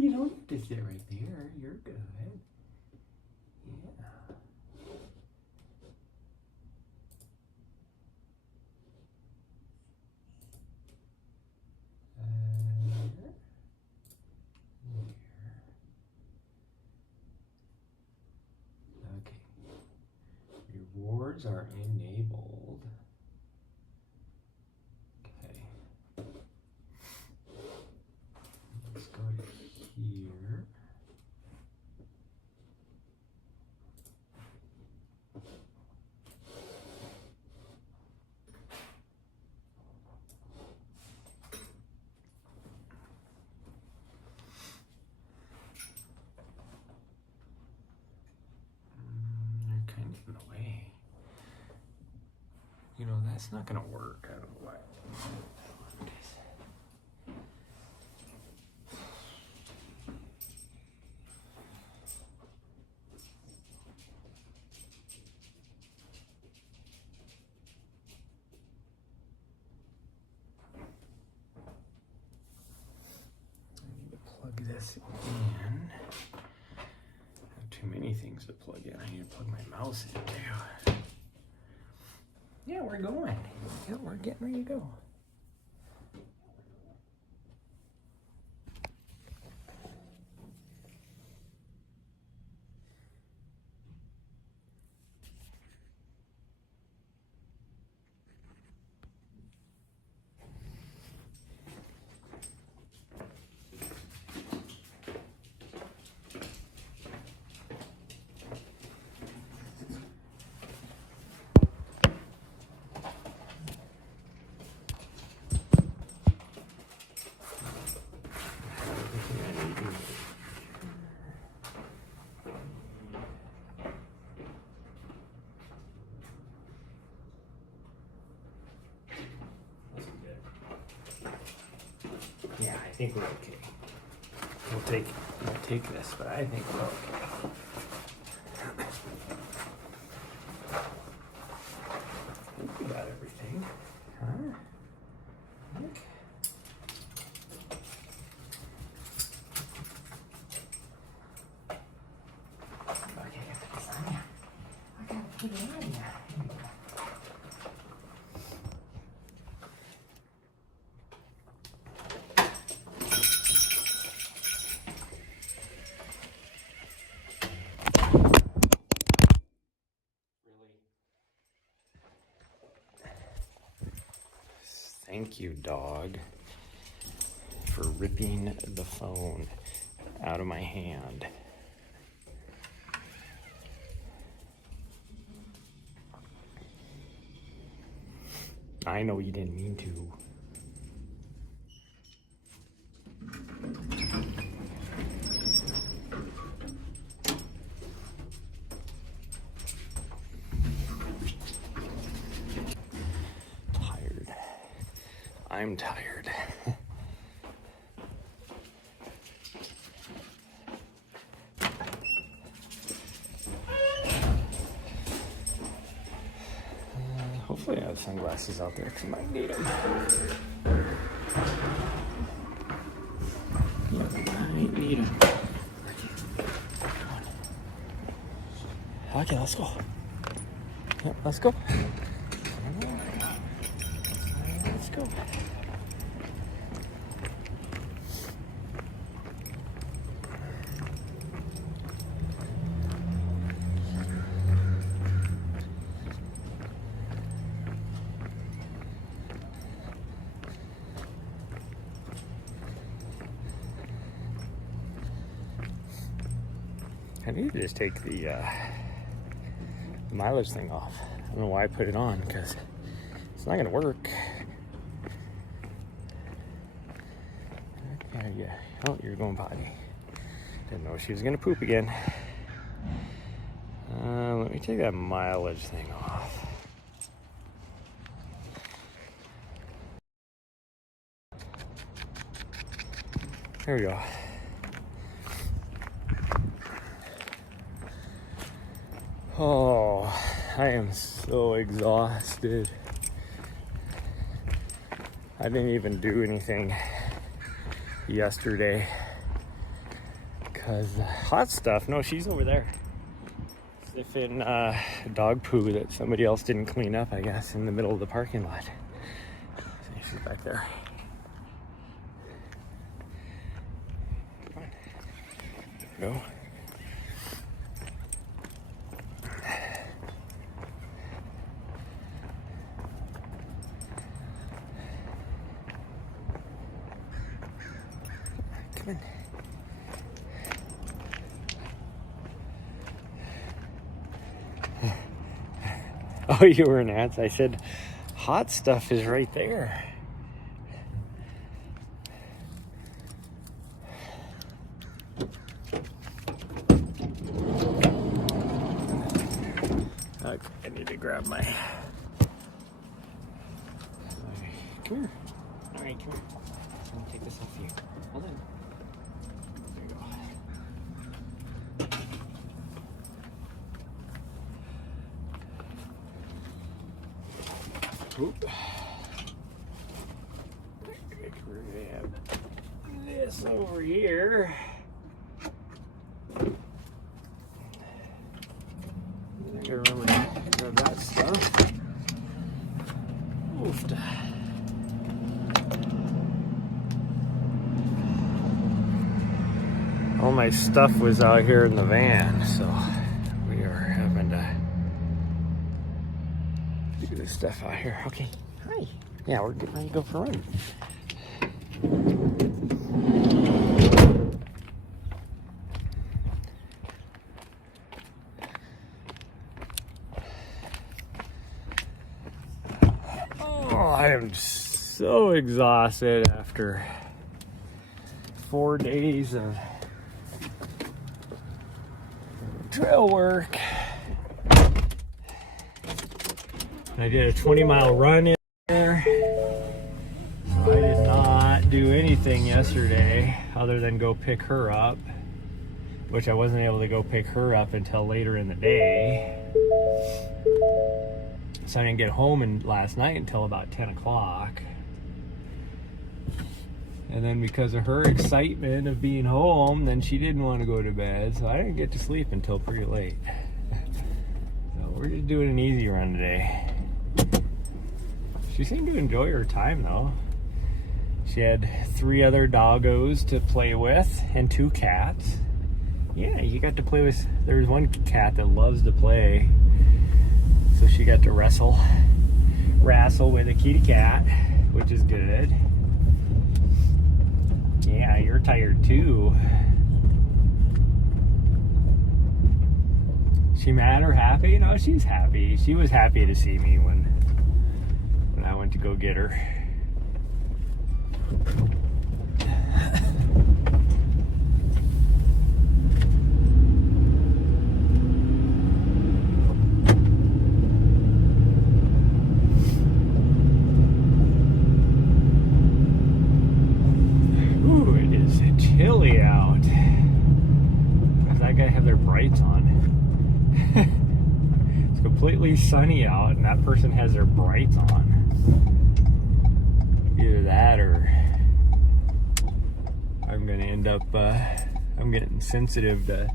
you don't have to sit right there. You're good. Yeah. Here. Okay. Rewards are enabled. Okay. Let's go to here. They're kind of in the way. You know, that's not going to work. I don't know why. Plug this in. I have too many things to plug in. I need to plug my mouse in too. Yeah, we're going. Yeah, we're getting ready to go. Yeah, I think we're okay. We'll take this, but I think we're okay. I think we got everything. Huh? Look. Okay, I got this on here. I gotta put it on here. Thank you, dog, for ripping the phone out of my hand. I know you didn't mean to. I'm tired. Hopefully I have sunglasses out there because I might need them. Yeah, I might need them. Okay, let's go. Yep, let's go. Let's go. I need to just take the mileage thing off. I don't know why I put it on, because it's not gonna work. Okay, yeah. Oh, you're going potty. Didn't know she was gonna poop again. Let me take that mileage thing off. There we go. Oh, I am so exhausted. I didn't even do anything yesterday. Because hot stuff, no, she's over there. Sniffing dog poo that somebody else didn't clean up, I guess, in the middle of the parking lot. See, she's back there. Come on. Go. Come on. Oh, you were an ant. I said, hot stuff is right there. Okay, I need to grab my... Come here. All right, come here. Let me take this off you. Hold on. There you go. Oop. We're gonna have this over here. I gotta remember to grab that stuff. Oofed. All my stuff was out here in the van, so we are having to do this stuff out here. Okay, hi. Yeah, we're getting ready to go for a run. Oh, I am so exhausted after 4 days of trail work. I did a 20-mile run in there. So I did not do anything yesterday other than go pick her up, which I wasn't able to go pick her up until later in the day. So I didn't get home last night until about 10 o'clock. And then because of her excitement of being home, then she didn't want to go to bed, so I didn't get to sleep until pretty late. So we're just doing an easy run today. She seemed to enjoy her time though. She had 3 other doggos to play with and 2 cats. Yeah, you got to play with, there's one cat that loves to play. So she got to wrestle with a kitty cat, which is good. Yeah, you're tired too. She mad or happy? No, she's happy. She was happy to see me when I went to go get her. Chilly out. Does that guy have their brights on? It's completely sunny out and that person has their brights on. Either that or I'm gonna end up I'm getting sensitive to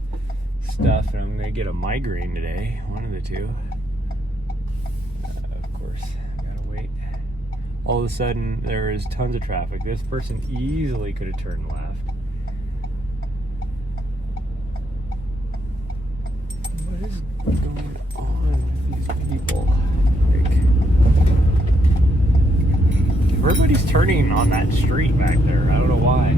stuff and I'm gonna get a migraine today. One of the two. Of course, I gotta wait. All of a sudden there is tons of traffic. This person easily could have turned left. What is going on with these people? Like, everybody's turning on that street back there. I don't know why.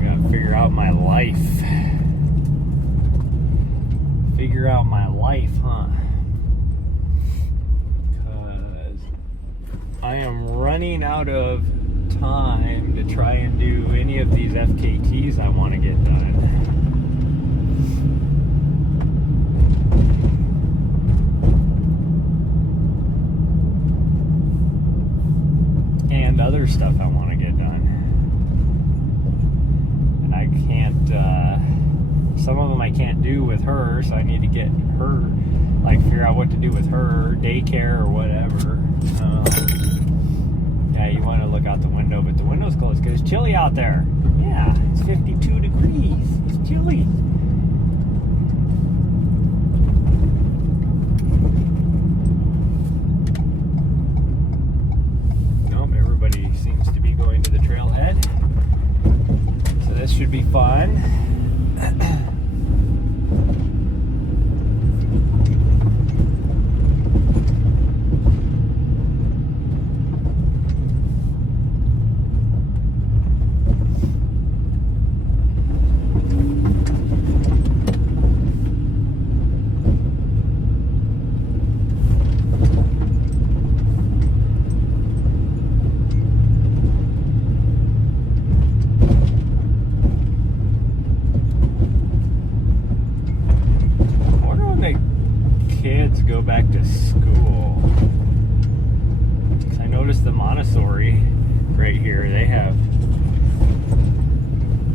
I gotta figure out my life. Figure out my life, huh? Because I am running out of time to try and do any of these FKTs I want to get done. And other stuff I want to get done. And I can't some of them I can't do with her, so I need to get her, like, figure out what to do with her, daycare or whatever. Yeah, you want to look out the window, but the window's closed because it's chilly out there. Yeah, it's 52 degrees. It's chilly. Nope, everybody seems to be going to the trailhead. So this should be fun. Go back to school. I noticed the Montessori right here, they have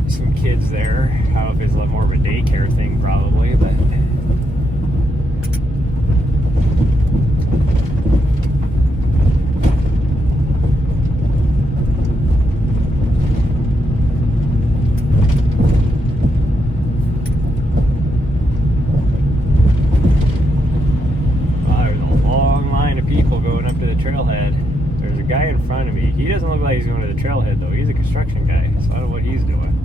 some kids there. I don't know if it's a lot more of a daycare thing probably, but trailhead. There's a guy in front of me. He doesn't look like he's going to the trailhead though. He's a construction guy, so I don't know what he's doing.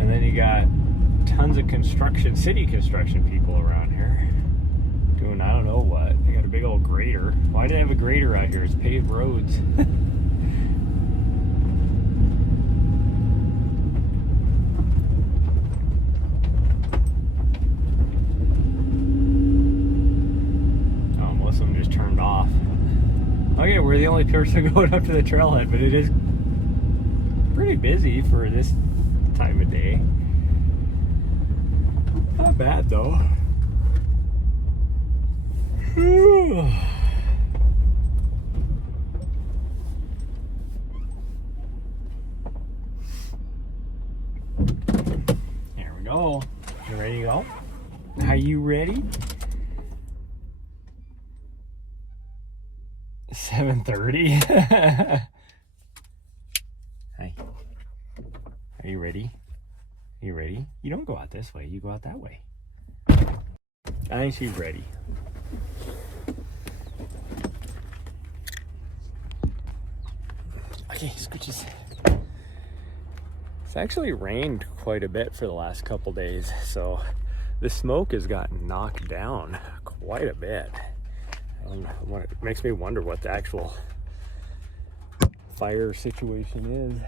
And then you got tons of city construction people around here doing I don't know what. They got a big old grader. Why do they have a grader out here? It's paved roads. Oh, most of them just turned off. Oh yeah, we're the only person going up to the trailhead, but it is pretty busy for this time of day. Not bad though. There we go. You ready to go? Are you ready? 7:30. Hi. Are you ready? Are you ready? You don't go out this way, you go out that way. I think she's ready. Okay, scooches. It's actually rained quite a bit for the last couple days, so the smoke has gotten knocked down quite a bit. It makes me wonder what the actual fire situation is.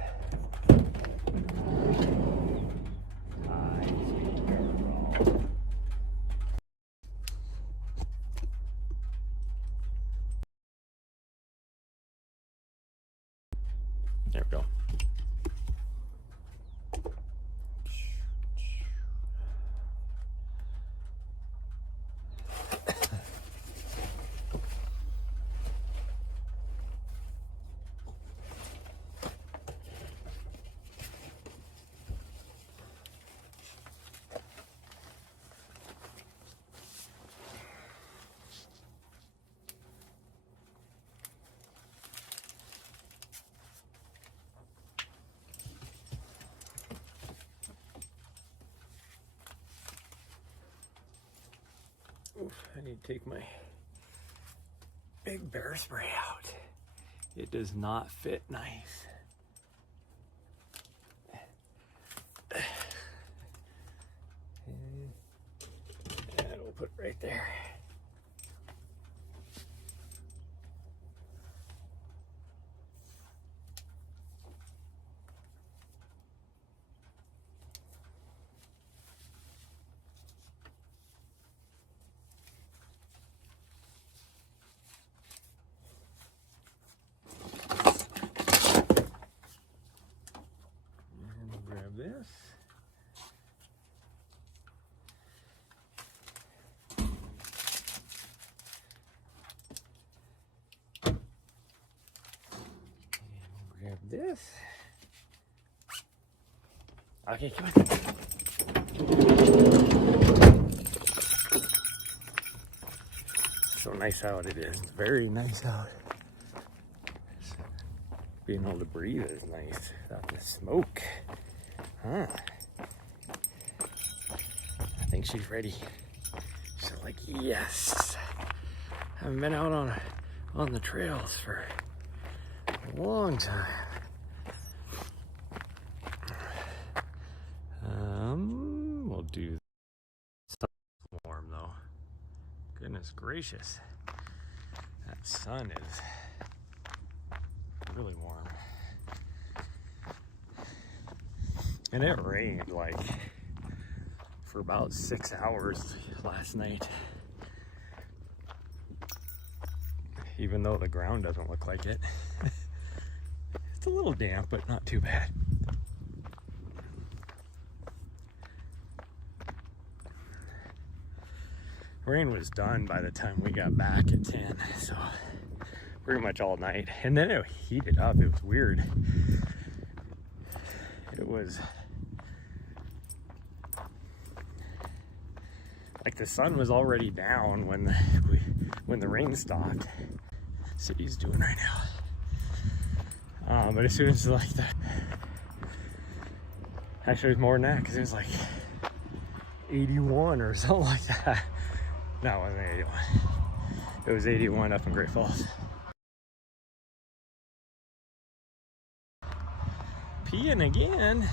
Hi, sweet girl. There we go. Oof, I need to take my big bear spray out. It does not fit nice. And we'll put it right there. This. And grab this. Okay, come on. nice out it is. It's very nice out. Being able to breathe is nice without the smoke. Huh. I think she's ready. She's like, yes. Haven't been out on the trails for a long time. We'll do something warm though. Goodness gracious. That sun is really warm. And it rained like for about 6 hours last night. Even though the ground doesn't look like it. It's a little damp, but not too bad. Rain was done by the time we got back at 10, so pretty much all night. And then it heated up. It was weird. It was like the sun was already down when the rain stopped. City's doing right now. But as soon as like actually it was more than that, because it was like 81 or something like that. No, it wasn't 81. It was 81 up in Great Falls. Peeing again.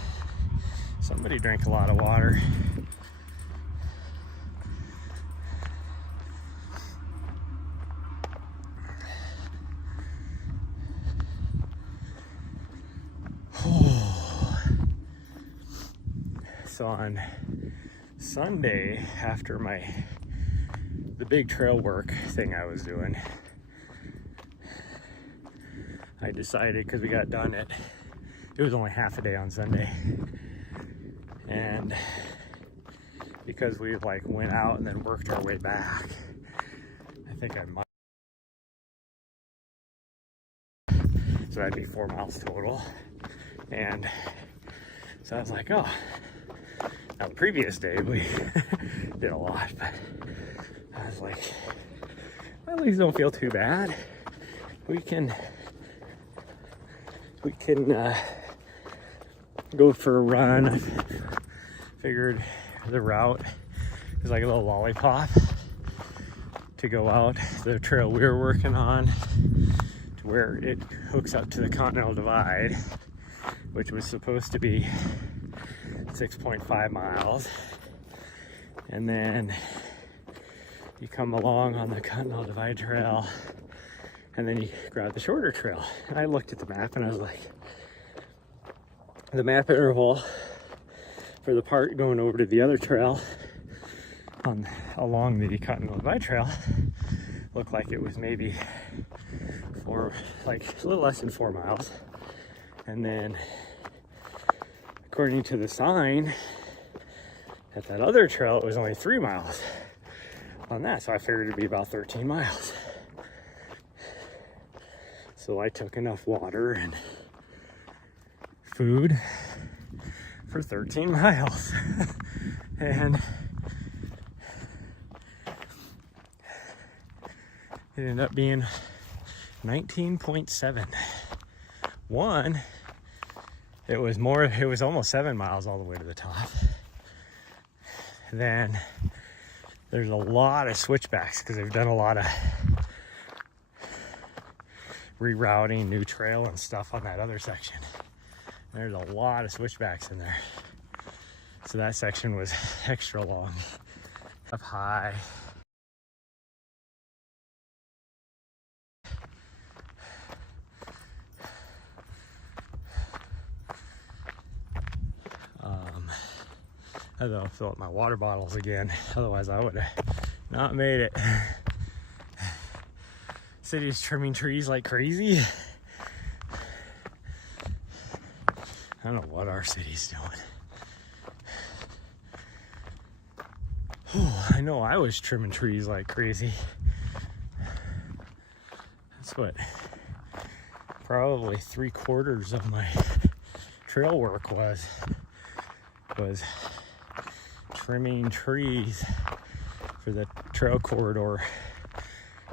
Somebody drank a lot of water. So on Sunday, after the big trail work thing I was doing, I decided, because we got done it was only half a day on Sunday, and because we like went out and then worked our way back, I think I might, so that'd be 4 miles total. And so I was like, oh, now the previous day we did a lot, but I was like, well, at least don't feel too bad. We can go for a run. I figured the route is like a little lollipop to go out the trail we were working on to where it hooks up to the Continental Divide, which was supposed to be 6.5 miles. And then you come along on the Continental Divide trail, and then you grab the shorter trail. And I looked at the map and I was like, the map interval for the part going over to the other trail along the Continental Divide trail looked like it was maybe like a little less than 4 miles. And then according to the sign at that other trail, it was only 3 miles on that. So I figured it'd be about 13 miles. So I took enough water and food for 13 miles. And it ended up being 19.7. It was almost 7 miles all the way to the top. Then there's a lot of switchbacks because they've done a lot of rerouting, new trail and stuff on that other section. There's a lot of switchbacks in there. So that section was extra long. Up high. I don't fill up my water bottles again. Otherwise I would have not made it. City's trimming trees like crazy. I don't know what our city's doing. I know I was trimming trees like crazy. That's what probably 3/4 of my trail work was trimming trees for the trail corridor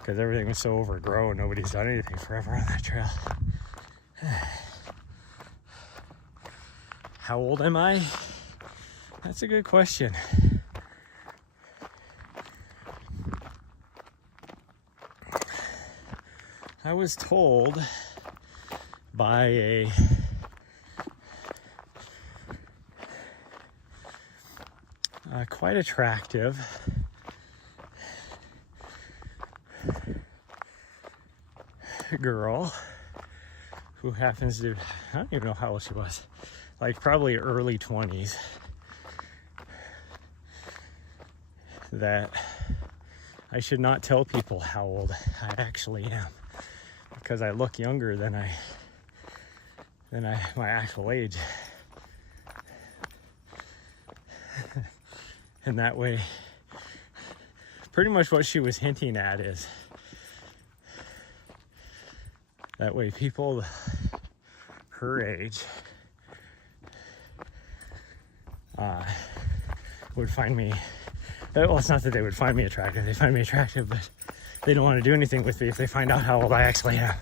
because everything was so overgrown. Nobody's done anything forever on that trail. How old am I? That's a good question. I was told by a quite attractive girl who happens to, I don't even know how old she was, like probably early 20s, that I should not tell people how old I actually am, because I look younger than my actual age. And that way, pretty much what she was hinting at is that way people her age would find me, well, it's not that they would find me attractive, they find me attractive, but they don't want to do anything with me if they find out how old I actually am.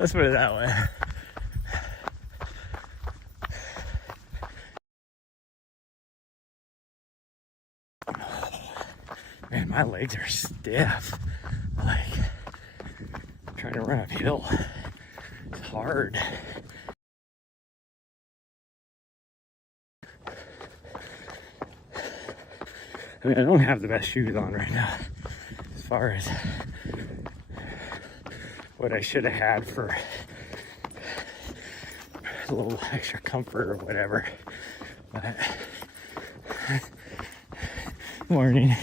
Let's put it that way. Man, my legs are stiff. Like, trying to run uphill. It's hard. I mean, I don't have the best shoes on right now, as far as what I should have had for a little extra comfort or whatever. But morning.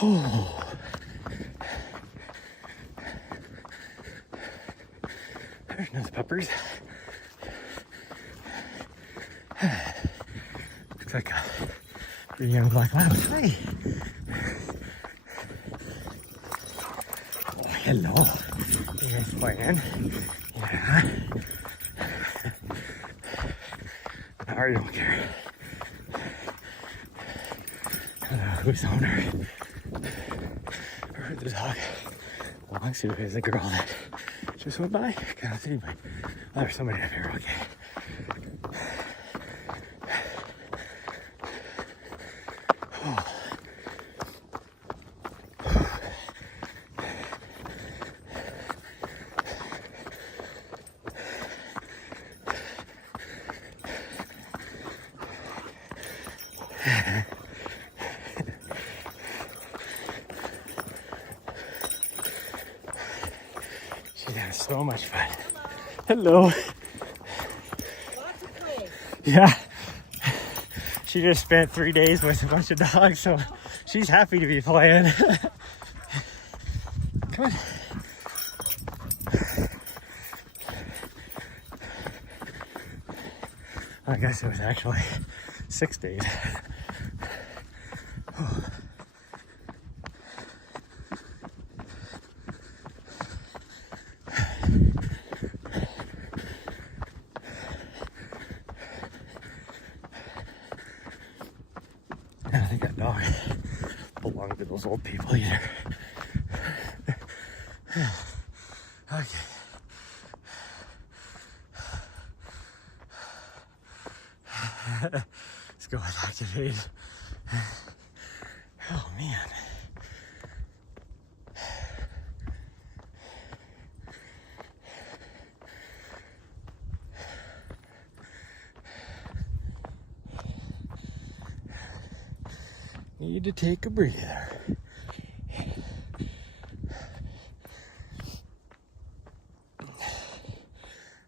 Oh. There's no peppers. Looks like a pretty young black mouse. Hi. Oh, hello. You guys playing? Yeah. How are you? Okay. Who's the owner? Or the dog? Well, I see there's a girl that just went by. Can't see, but oh, there's somebody up here. Okay. Oh. She's having so much fun. Hello. Yeah. She just spent 3 days with a bunch of dogs, so she's happy to be playing. Come on. I guess it was actually 6 days. I don't think that dog belonged to those old people either. Okay. Let's go with activate. Oh man. Need to take a breather.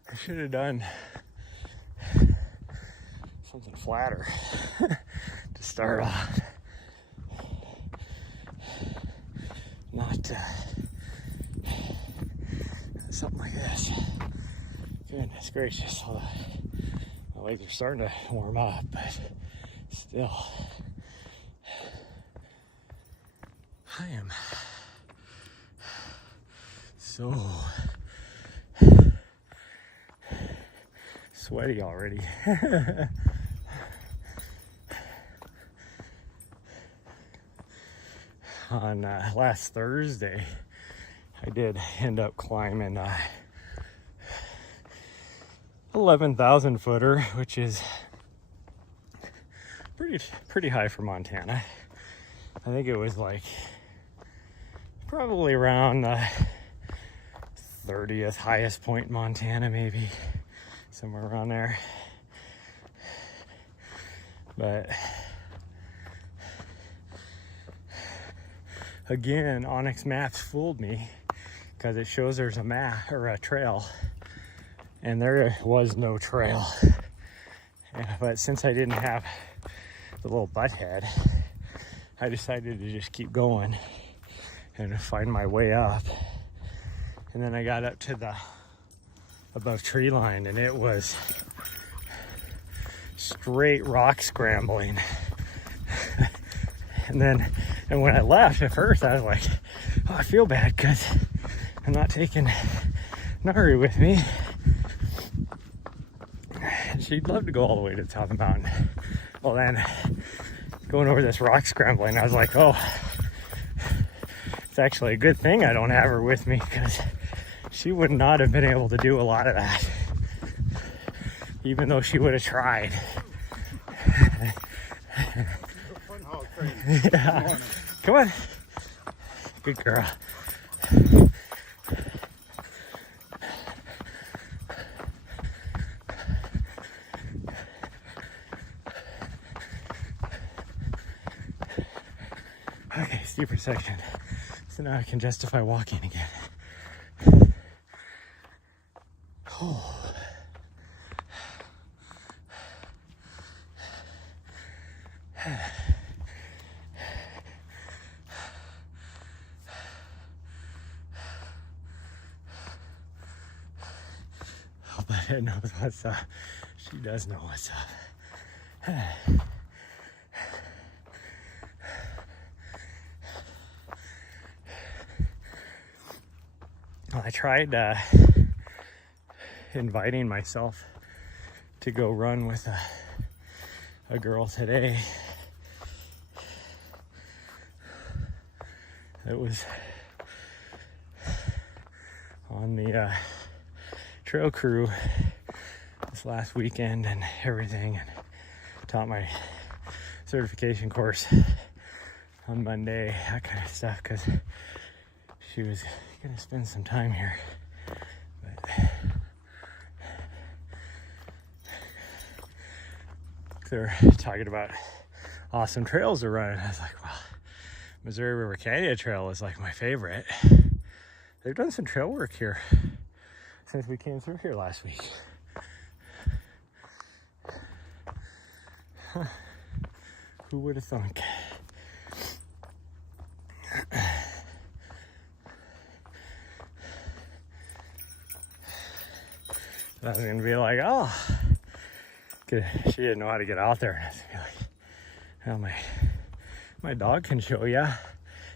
I should have done something flatter to start off. Not something like this. Goodness gracious, my legs are starting to warm up, but still. I am so sweaty already. On last Thursday, I did end up climbing 11,000 footer, which is pretty high for Montana. I think it was like probably around the 30th highest point in Montana, maybe somewhere around there. But again, Onyx Maps fooled me because it shows there's a map or a trail, and there was no trail. But since I didn't have the little butt head, I decided to just keep going and find my way up. And then I got up to the above tree line, and it was straight rock scrambling. And when I left at first, I was like, oh, I feel bad because I'm not taking Nari with me. She'd love to go all the way to the top of the mountain. Well, then going over this rock scrambling, I was like, oh, it's actually a good thing I don't have her with me, because she would not have been able to do a lot of that, even though she would have tried. Yeah. Come on. Good girl. Okay, steeper section. So now I can justify walking again. Oh. But it knows what's up. She does know what's up. Well, I tried inviting myself to go run with a girl today. It was on the trail crew this last weekend and everything, and taught my certification course on Monday, that kind of stuff, because she was gonna spend some time here. But they're talking about awesome trails to run. I was like, well, Missouri River Canyon Trail is like my favorite. They've done some trail work here since we came through here last week. Huh. Who would have thunk? I was gonna be like, oh, she didn't know how to get out there. And I was gonna be like, well, my dog can show you.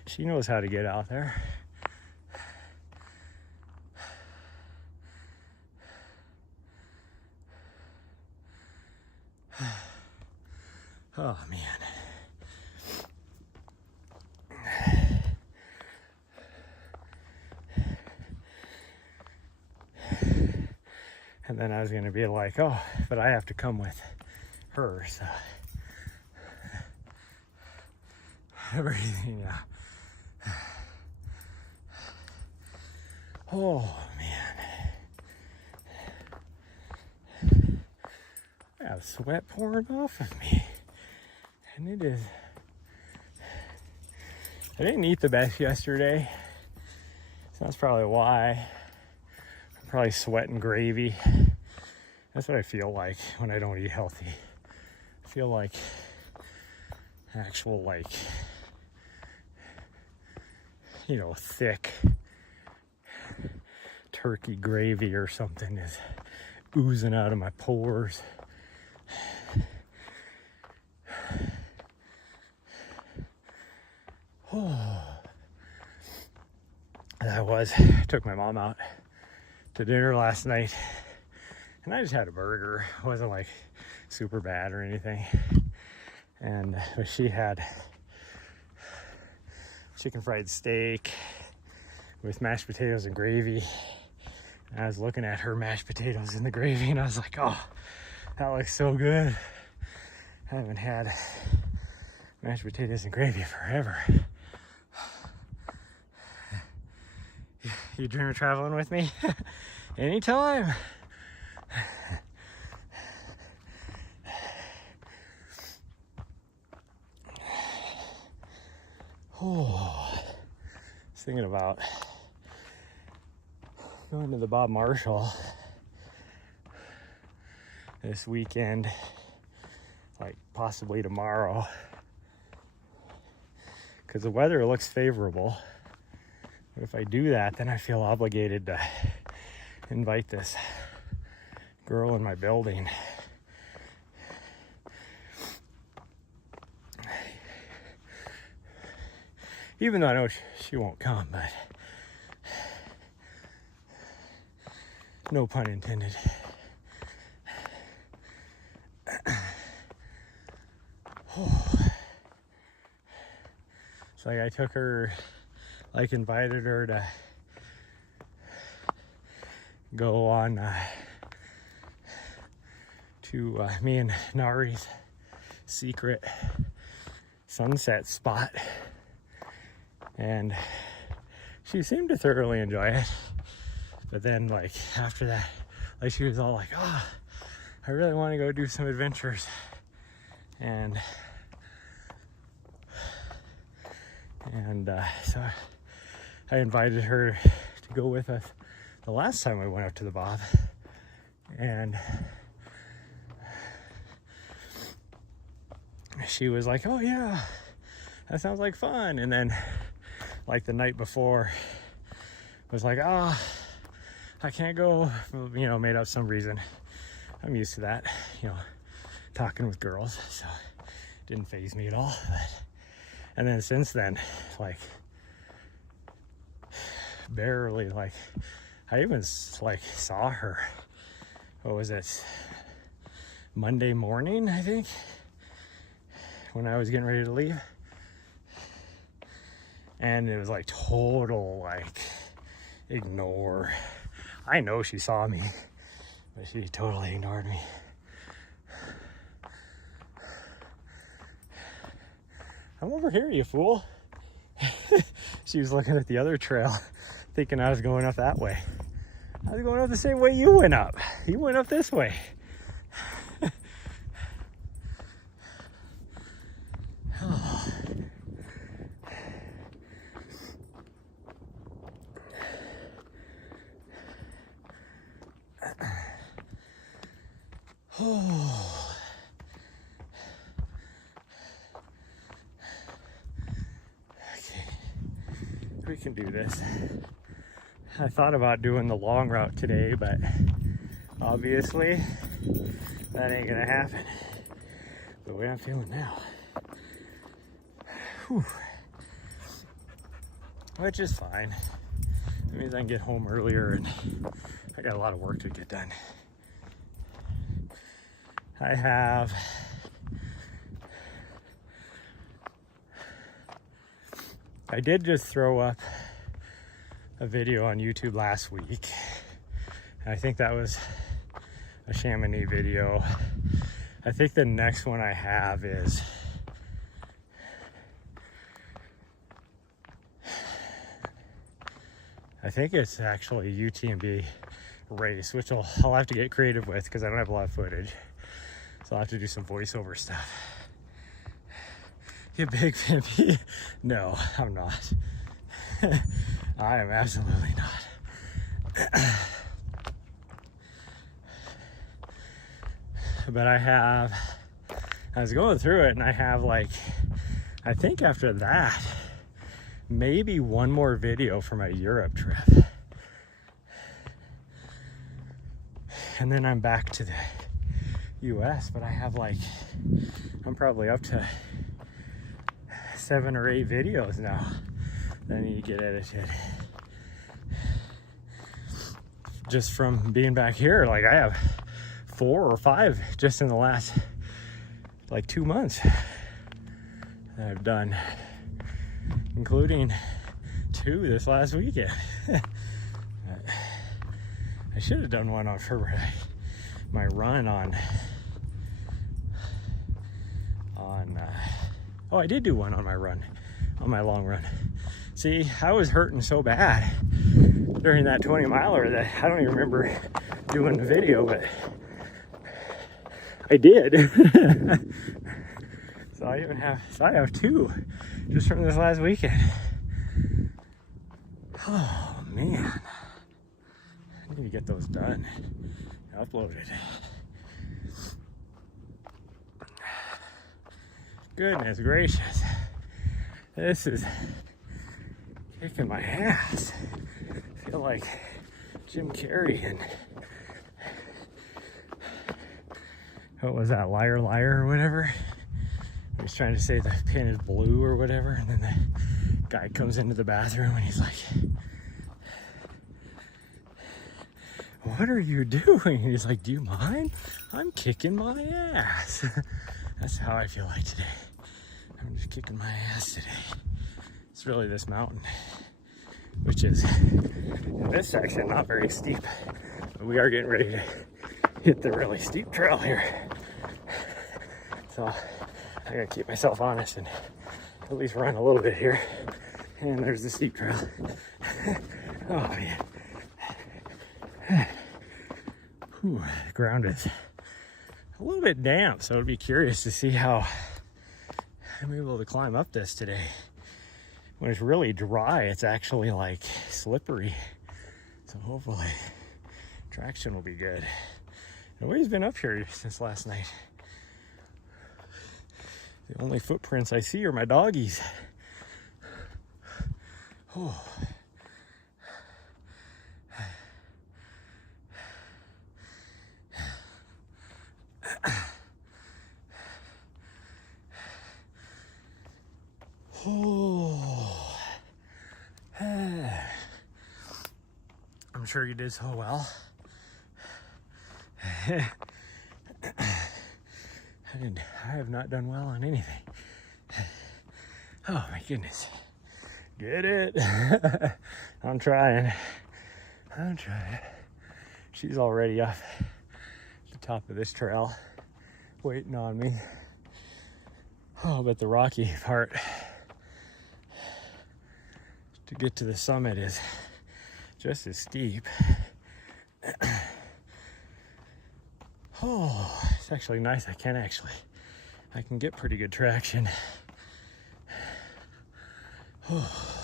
She knows how to get out there. Oh, man. And then I was going to be like, oh, but I have to come with her, so. Everything, yeah. Oh, man. I have sweat pouring off of me. And it is. I didn't eat the best yesterday, so that's probably why. I'm probably sweating gravy. That's what I feel like when I don't eat healthy. I feel like actual, like, you know, thick turkey gravy or something is oozing out of my pores. I took my mom out to dinner last night, And I just had a burger. It wasn't like super bad or anything. And she had chicken fried steak with mashed potatoes and gravy. And I was looking at her mashed potatoes and the gravy, and I was like, oh, that looks so good. I haven't had mashed potatoes and gravy forever. You dream of traveling with me? Anytime. Oh, I was thinking about going to the Bob Marshall this weekend, like possibly tomorrow, because the weather looks favorable. But if I do that, then I feel obligated to invite this girl in my building. Even though I know she won't come, but no pun intended. It's like I took her, like invited her to go on to me and Nari's secret sunset spot, and she seemed to thoroughly enjoy it. But then like after that, like she was all like, oh, I really want to go do some adventures. And so I invited her to go with us the last time we went up to the Bob, and she was like, oh yeah, that sounds like fun. And then like the night before was like, oh, I can't go, you know, made up some reason. I'm used to that, you know, talking with girls, so it didn't faze me at all. And then since then, like barely, like I even like saw her, what was it, Monday morning, I think, when I was getting ready to leave. And it was like total like ignore. I know she saw me, but she totally ignored me. I'm over here, you fool. She was looking at the other trail, thinking I was going up that way. I was going up the same way you went up. You went up this way. Oh. Oh. Okay, we can do this. I thought about doing the long route today, but obviously that ain't gonna happen the way I'm feeling now. Whew. Which is fine. That means I can get home earlier, and I got a lot of work to get done. I did just throw up a video on YouTube last week. I think that was a Chamonix video. I think the next one I have is I think it's actually a UTMB race, which I'll have to get creative with because I don't have a lot of footage. So I'll have to do some voiceover stuff. You big pimpy? No, I'm not. I am absolutely not. But I was going through it, and I have like, I think after that, maybe one more video for my Europe trip. And then I'm back to the US, but I have like, I'm probably up to 7 or 8 videos now that I need to get edited. Just from being back here, like I have 4 or 5 just in the last like 2 months that I've done, including 2 this last weekend. I should have done one for my run on oh, I did do one on my run, on my long run. See, I was hurting so bad during that 20 miler that I don't even remember doing the video, but I did. So I have 2 just from this last weekend. Oh man, I need to get those done, uploaded. Goodness gracious, this is kicking my ass. I feel like Jim Carrey and what was that, Liar Liar or whatever? He's trying to say the pin is blue or whatever, and then the guy comes into the bathroom and he's like, "What are you doing?" And he's like, "Do you mind? I'm kicking my ass." That's how I feel like today. I'm just kicking my ass today. It's really this mountain, which is in this section not very steep, but we are getting ready to hit the really steep trail here. So I gotta keep myself honest and at least run a little bit here. And there's the steep trail. Oh man. Whew, the ground is a little bit damp, so I'd be curious to see how I'm able to climb up this today. When it's really dry, it's actually like slippery. So hopefully traction will be good. Nobody's been up here since last night. The only footprints I see are my doggies. Oh. Oh. I'm sure you did so well. I have not done well on anything. Oh my goodness. Get it? I'm trying. She's already up the top of this trail waiting on me. Oh, but the rocky part to get to the summit is just as steep. Oh, it's actually nice. I can get pretty good traction. Oh.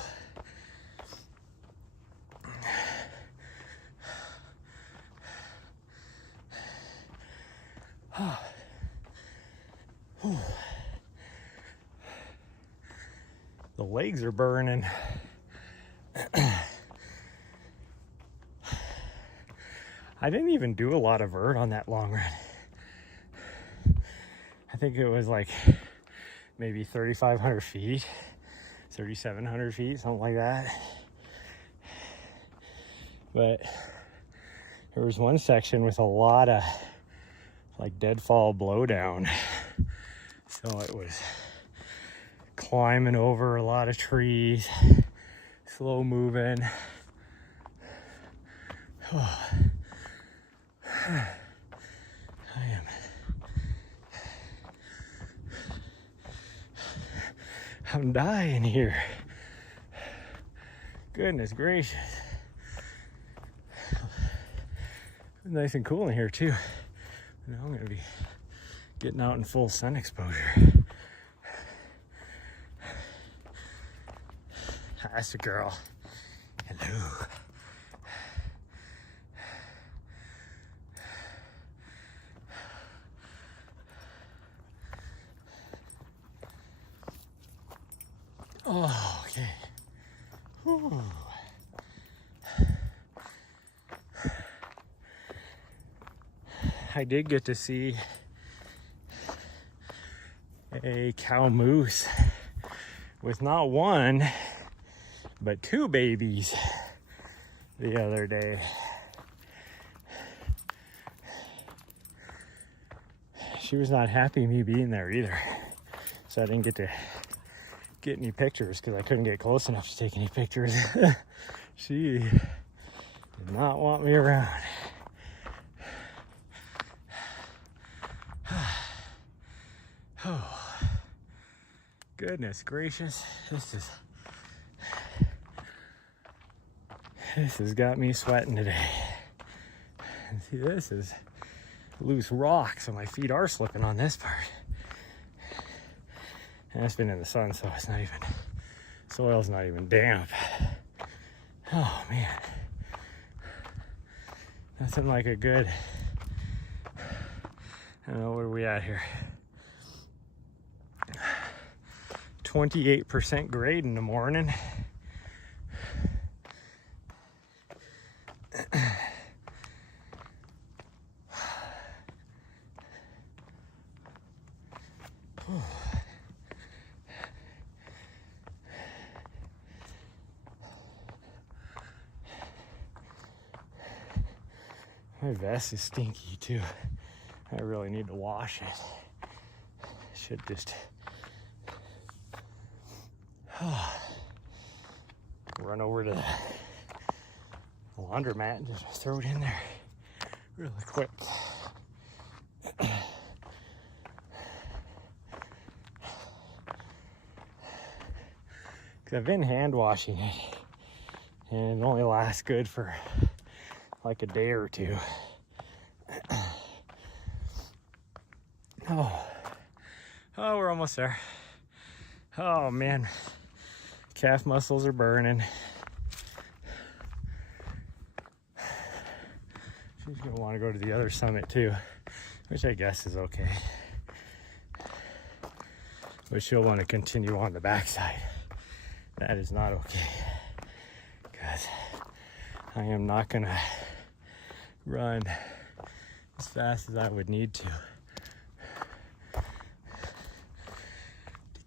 Oh. Oh. The legs are burning. I didn't even do a lot of vert on that long run. I think it was like maybe 3,500 feet, 3,700 feet, something like that. But there was one section with a lot of like deadfall blowdown. So it was climbing over a lot of trees, slow moving. Oh. I'm dying here. Goodness gracious. Nice and cool in here too. Now I'm gonna be getting out in full sun exposure. That's a girl. Hello. Oh, okay. Whew. I did get to see a cow moose with not one, but 2 babies the other day. she was not happy me being there either. So I didn't get to get any pictures because I couldn't get close enough to take any pictures. She did not want me around. Oh, goodness gracious. This has got me sweating today. See, this is loose rock, so my feet are slipping on this part. And it's been in the sun, so it's not even, soil's not even damp. Oh man. Nothing like a good, I don't know, where are we at here? 28% grade in the morning. My vest is stinky too. I really need to wash it. Should just run over to the laundromat and just throw it in there really quick. I've been hand washing it and it only lasts good for like a day or two. Oh, we're almost there. Oh man, calf muscles are burning. She's gonna want to go to the other summit too, which I guess is okay. But she'll want to continue on the backside. That is not okay, because I am not gonna run as fast as I would need to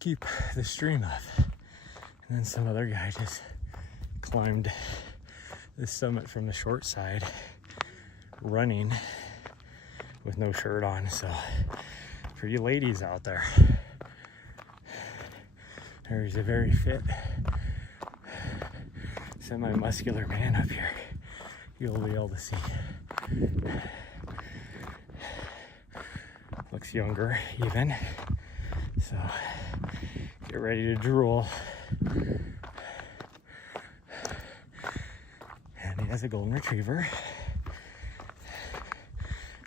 keep the stream up. And then some other guy just climbed the summit from the short side running with no shirt on. So for you ladies out there, there's a very fit, semi-muscular man up here. You'll be able to see. Looks younger even. So get ready to drool. And he has a golden retriever.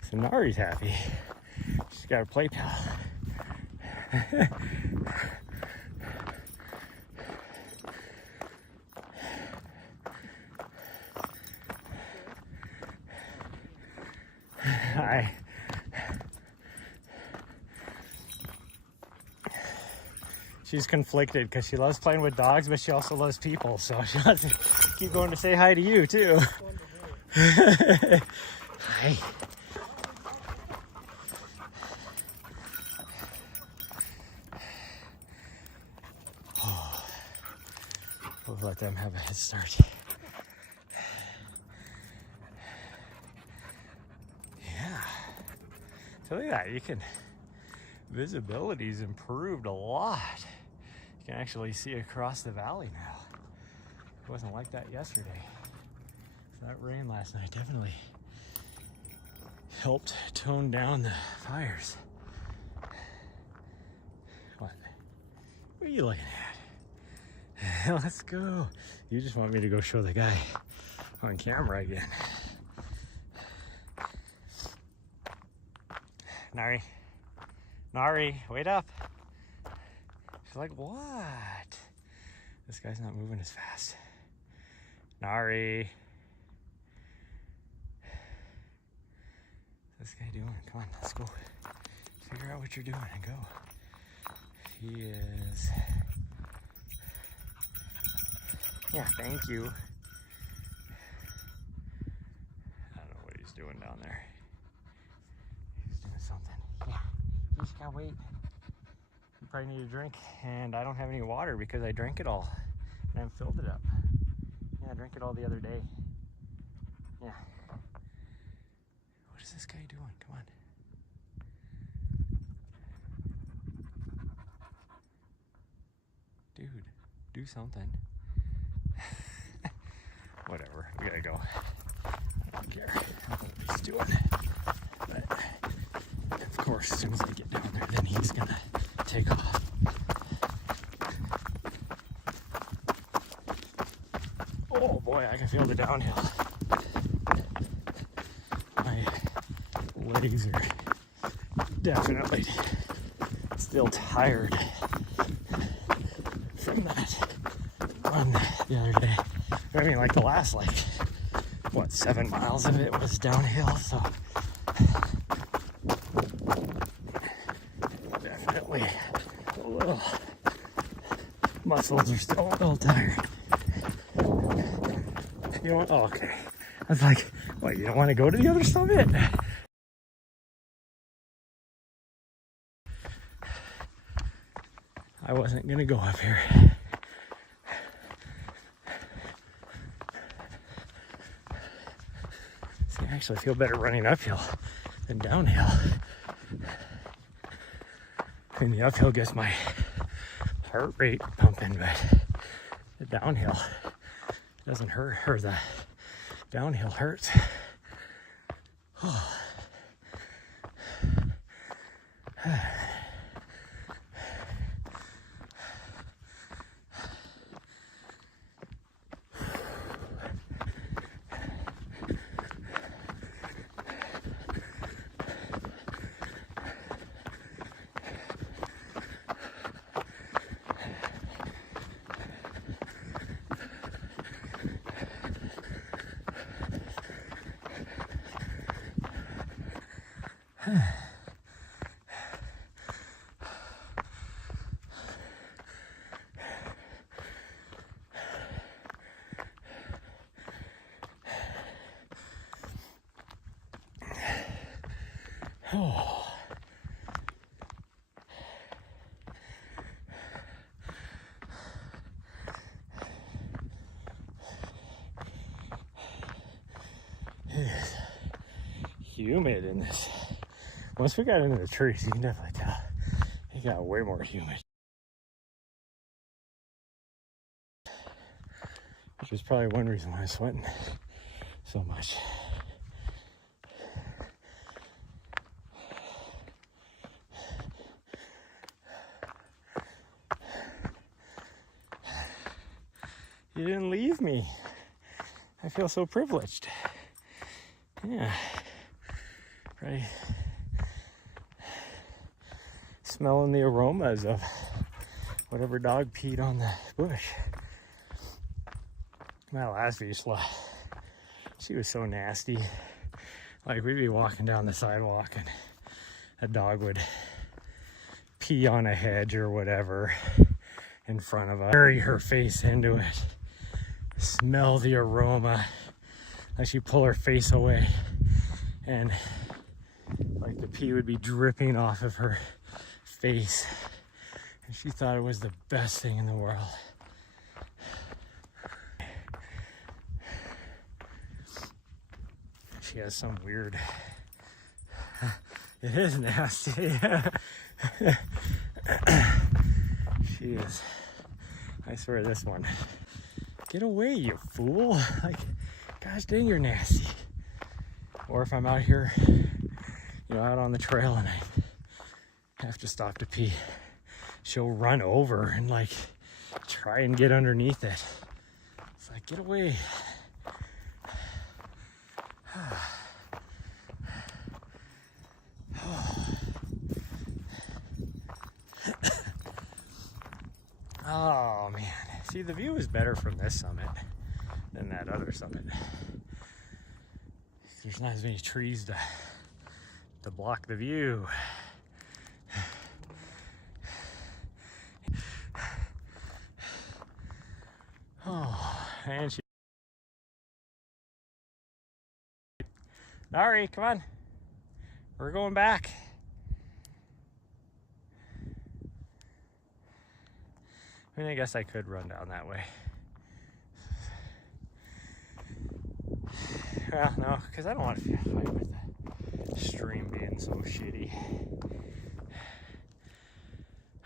So Nari's happy. She's got a play pal. Hi. She's conflicted because she loves playing with dogs, but she also loves people. So she wants to keep going to say hi to you too. Hi. Oh, we'll let them have a head start. Yeah. So look at that. You can, visibility's improved a lot. You can actually see across the valley now. It wasn't like that yesterday. That rain last night definitely helped tone down the fires. What are you looking at? Let's go. You just want me to go show the guy on camera again. Nari, wait up. She's like, what? This guy's not moving as fast. Nari. What's this guy doing? Come on, let's go. Figure out what you're doing and go. He is... Yeah, thank you. I don't know what he's doing down there. He's doing something. Yeah, you just can't wait. You probably need a drink, and I don't have any water because I drank it all and I filled it up. Yeah, I drank it all the other day. Yeah. What is this guy doing? Come Dude, do something. Whatever, we gotta go. I don't care. I don't know what he's doing. But, of course, as soon as I get down there, then he's gonna take off. Oh boy, I can feel the downhill. My legs are definitely still tired from that run the other day. I mean, like the last, 7 miles of it was downhill, so definitely a little, muscles are still a little tired. You know what? Oh, okay. I was like, what, you don't want to go to the other summit? I wasn't going to go up here. See, I actually feel better running uphill than downhill. I mean, the uphill gets my heart rate pumping, but the downhill doesn't hurt, or the downhill hurts. Oh. Oh. It is humid in this. Once we got into the trees, you can definitely tell it got way more humid. Which is probably one reason why I'm sweating so much. You didn't leave me. I feel so privileged. Yeah. Right. Smelling the aromas of whatever dog peed on the bush. My last Vizsla, she was so nasty. Like, we'd be walking down the sidewalk and a dog would pee on a hedge or whatever in front of us. Bury her face into it. Smell the aroma. Like, she'd pull her face away and like the pee would be dripping off of her face. And she thought it was the best thing in the world. She has some weird, it is nasty. She is, I swear this one, get away, you fool. Like, gosh dang, you're nasty. Or if I'm out here, out on the trail and I have to stop to pee, she'll run over and try and get underneath it. It's like, get away. Oh man, see, the view is better from this summit than that other summit. There's not as many trees to block the view. Oh, and she. Sorry, come on. We're going back. I mean, I guess I could run down that way. Well, no, because I don't want to fight with the stream being so shitty.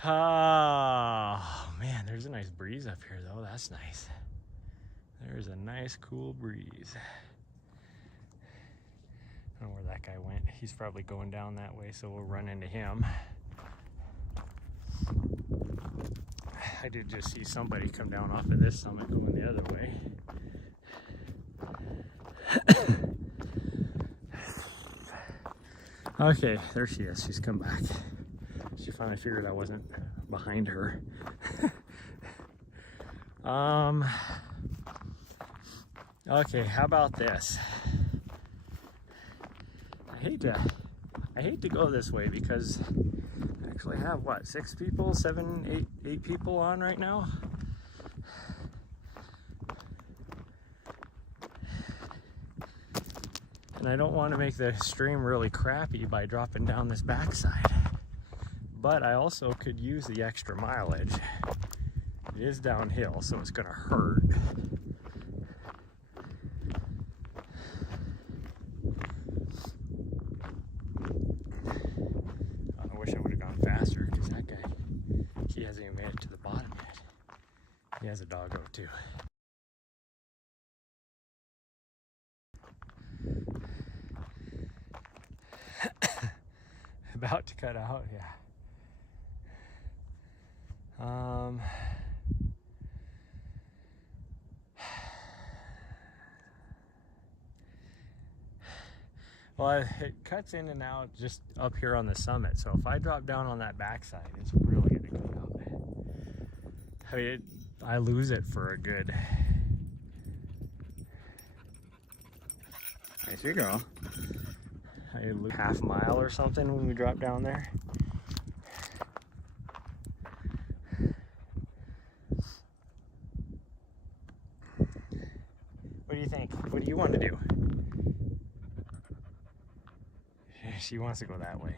Oh, man, there's a nice breeze up here, though. That's nice. There's a nice, cool breeze. I don't know where that guy went. He's probably going down that way, so we'll run into him. I did just see somebody come down off of this summit going the other way. Okay, there she is. She's come back. She finally figured I wasn't behind her. Okay, how about this? I hate to go this way because I actually have what, 6 people, 7, 8 people on right now. And I don't want to make the stream really crappy by dropping down this backside. But I also could use the extra mileage. It is downhill, so it's gonna hurt. I wish I would have gone faster because that guy, he hasn't even made it to the bottom yet. He has a doggo too. About to cut out, yeah. Well, it cuts in and out just up here on the summit, so if I drop down on that backside, it's really gonna cut out. I mean, I lose it for a good... Nice you go. I lose half a mile or something when we drop down there. What do you think? What do you want to do? She wants to go that way.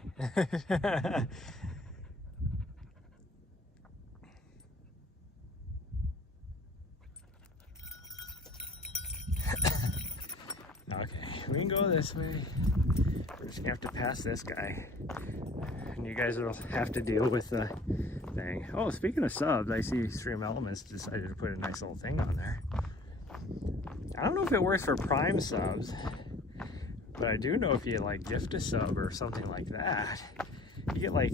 Okay, we can go this way. We're just gonna have to pass this guy. And you guys will have to deal with the thing. Oh, speaking of subs, I see Stream Elements decided to put a nice little thing on there. I don't know if it works for Prime subs, but I do know if you like gift a sub or something like that, you get like,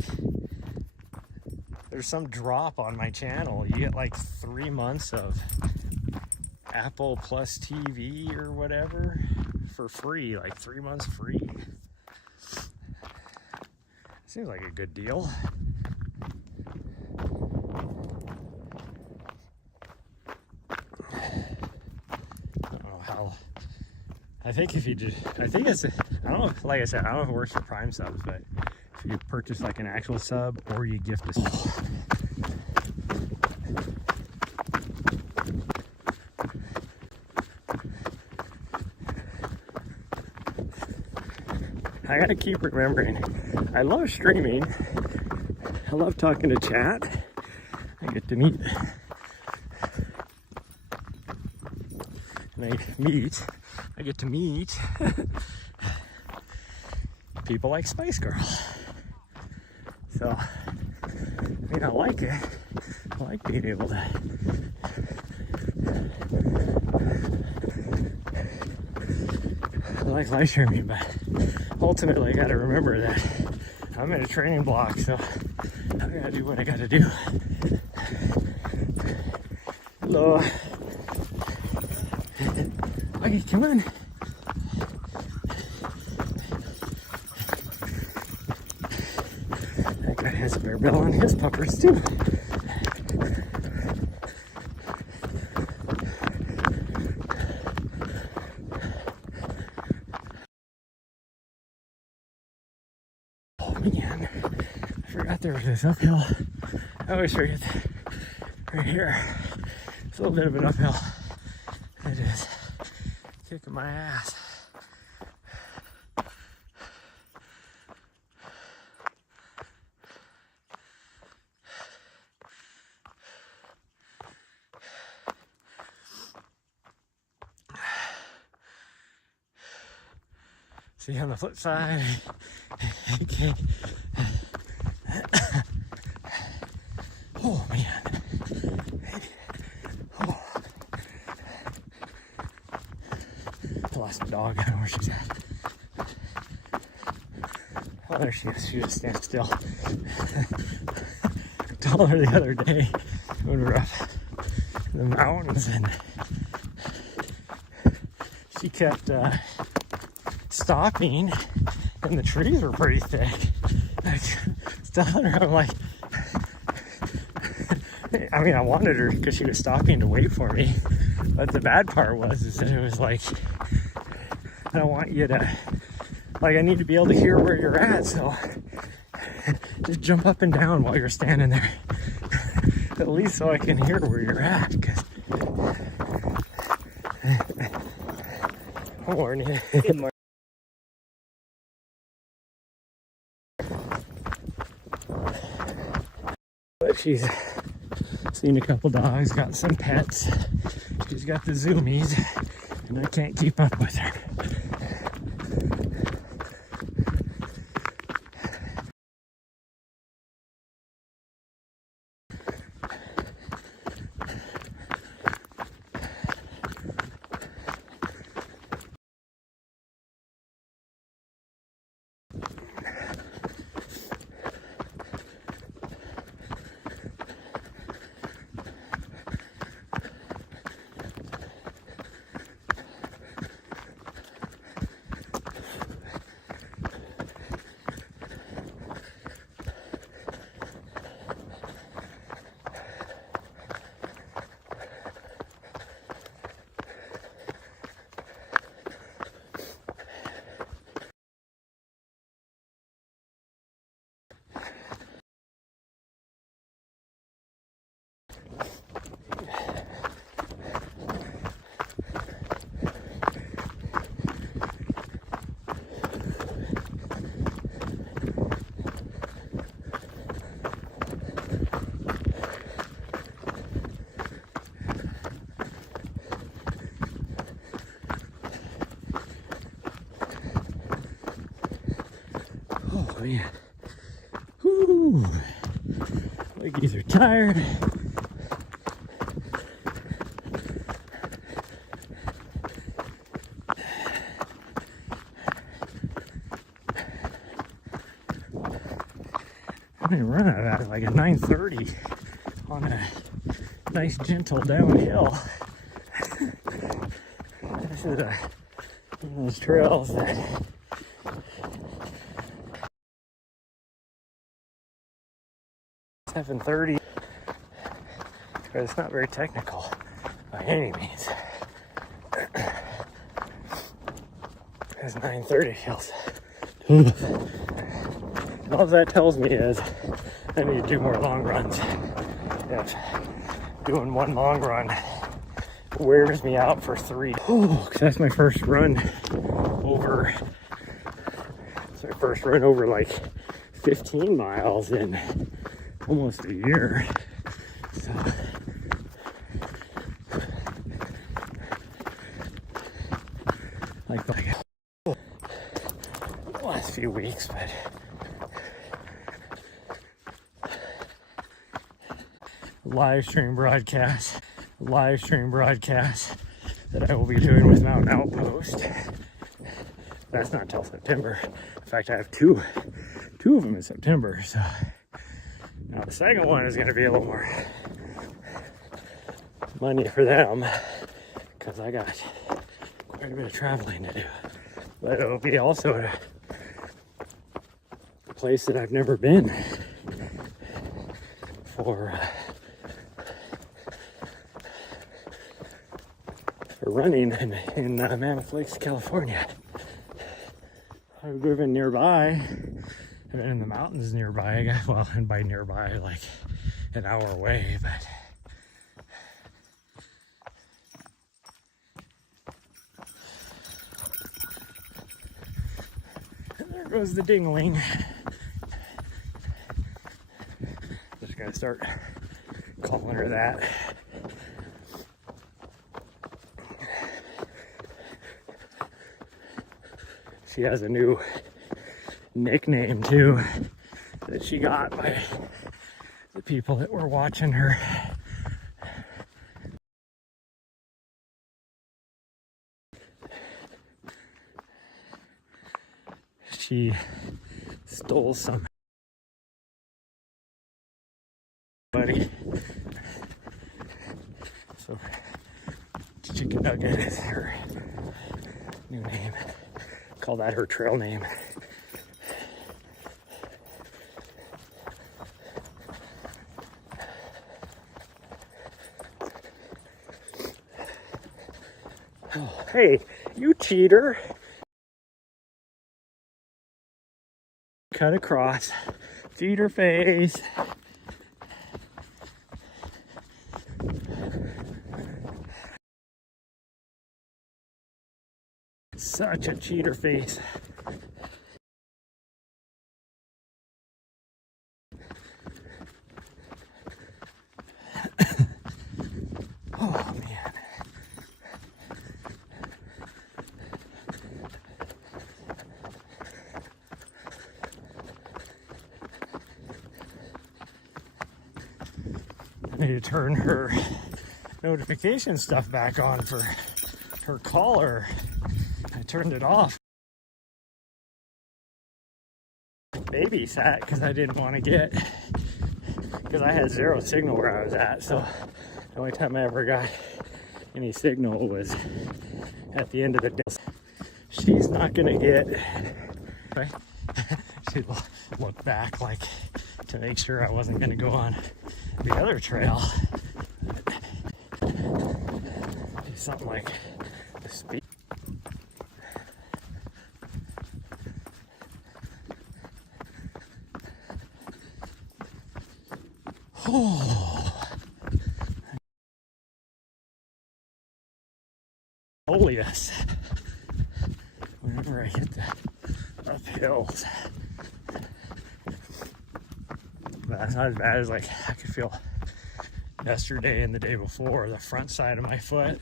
there's some drop on my channel. You get like 3 months of Apple Plus TV or whatever for free, like 3 months free. Seems like a good deal. I don't know how. I think if you just, I think it's, I don't know, like I said, I don't know if it works for Prime subs, but if you purchase like an actual sub or you gift a sub. I gotta keep remembering, I love streaming, I love talking to chat, I get to meet, I get to meet people like Spice Girl. So, I mean, I like it. I like being able to I like live streaming, but ultimately I gotta remember that I'm in a training block, so I gotta do what I gotta do. Hello. Okay, come on. That guy has a bear bell on his puppers too. Oh man, I forgot there was this uphill. I always forget that right here. It's a little bit of an uphill. It is kicking my ass. See, on the flip side, okay. man. Oh. I lost my dog. I don't know where she's at. Oh, there she is. She just stands still. I told her the other day when we were up in the mountains, and she kept stopping, and the trees were pretty thick. I was telling her, I'm like, I mean, I wanted her because she was stopping to wait for me, but the bad part was is that it was like, I don't want you to, like, I need to be able to hear where you're at, so just jump up and down while you're standing there, at least so I can hear where you're at. Cause morning. Good morning. But she's seen a couple dogs, got some pets. She's got the zoomies, and I can't keep up with her. Oh man. Whoo. Leggies are tired. I'm gonna run out of that like at 9:30 on a nice gentle downhill. This is one of those trails that 7:30, but it's not very technical by any means. As 9:30 feels. All that tells me is I need to do more long runs. If doing one long run wears me out for 3. Oh, that's my first run over. It's my first run over like 15 miles in almost a year. So like the last few weeks, but live stream broadcast that I will be doing with Mountain Outpost. That's not till September. In fact, I have two of them in September. So now the second one is going to be a little more money for them because I got quite a bit of traveling to do. But it'll be also a place that I've never been for running in Mammoth Lakes, California. I've driven nearby. I've been in the mountains nearby, I guess. Well, and by nearby, like an hour away, but and there goes the dingling. Just gonna start calling her that. She has a new nickname too that she got by the people that were watching her. She stole some buddy. So Chicken Nugget is her new name. Call that her trail name. Oh, hey, you cheater. Cut across, feed her face. Such a cheater face. Oh man. I need to turn her notification stuff back on for her caller. I turned it off. Babysat because I didn't want to get, because I had zero signal where I was at. So the only time I ever got any signal was at the end of the day. She's not gonna get, right? She'd look back like to make sure I wasn't gonna go on the other trail. Do something like the speed. Oh, holiest whenever I hit the uphills. But it's not as bad as like I could feel yesterday and the day before, the front side of my foot.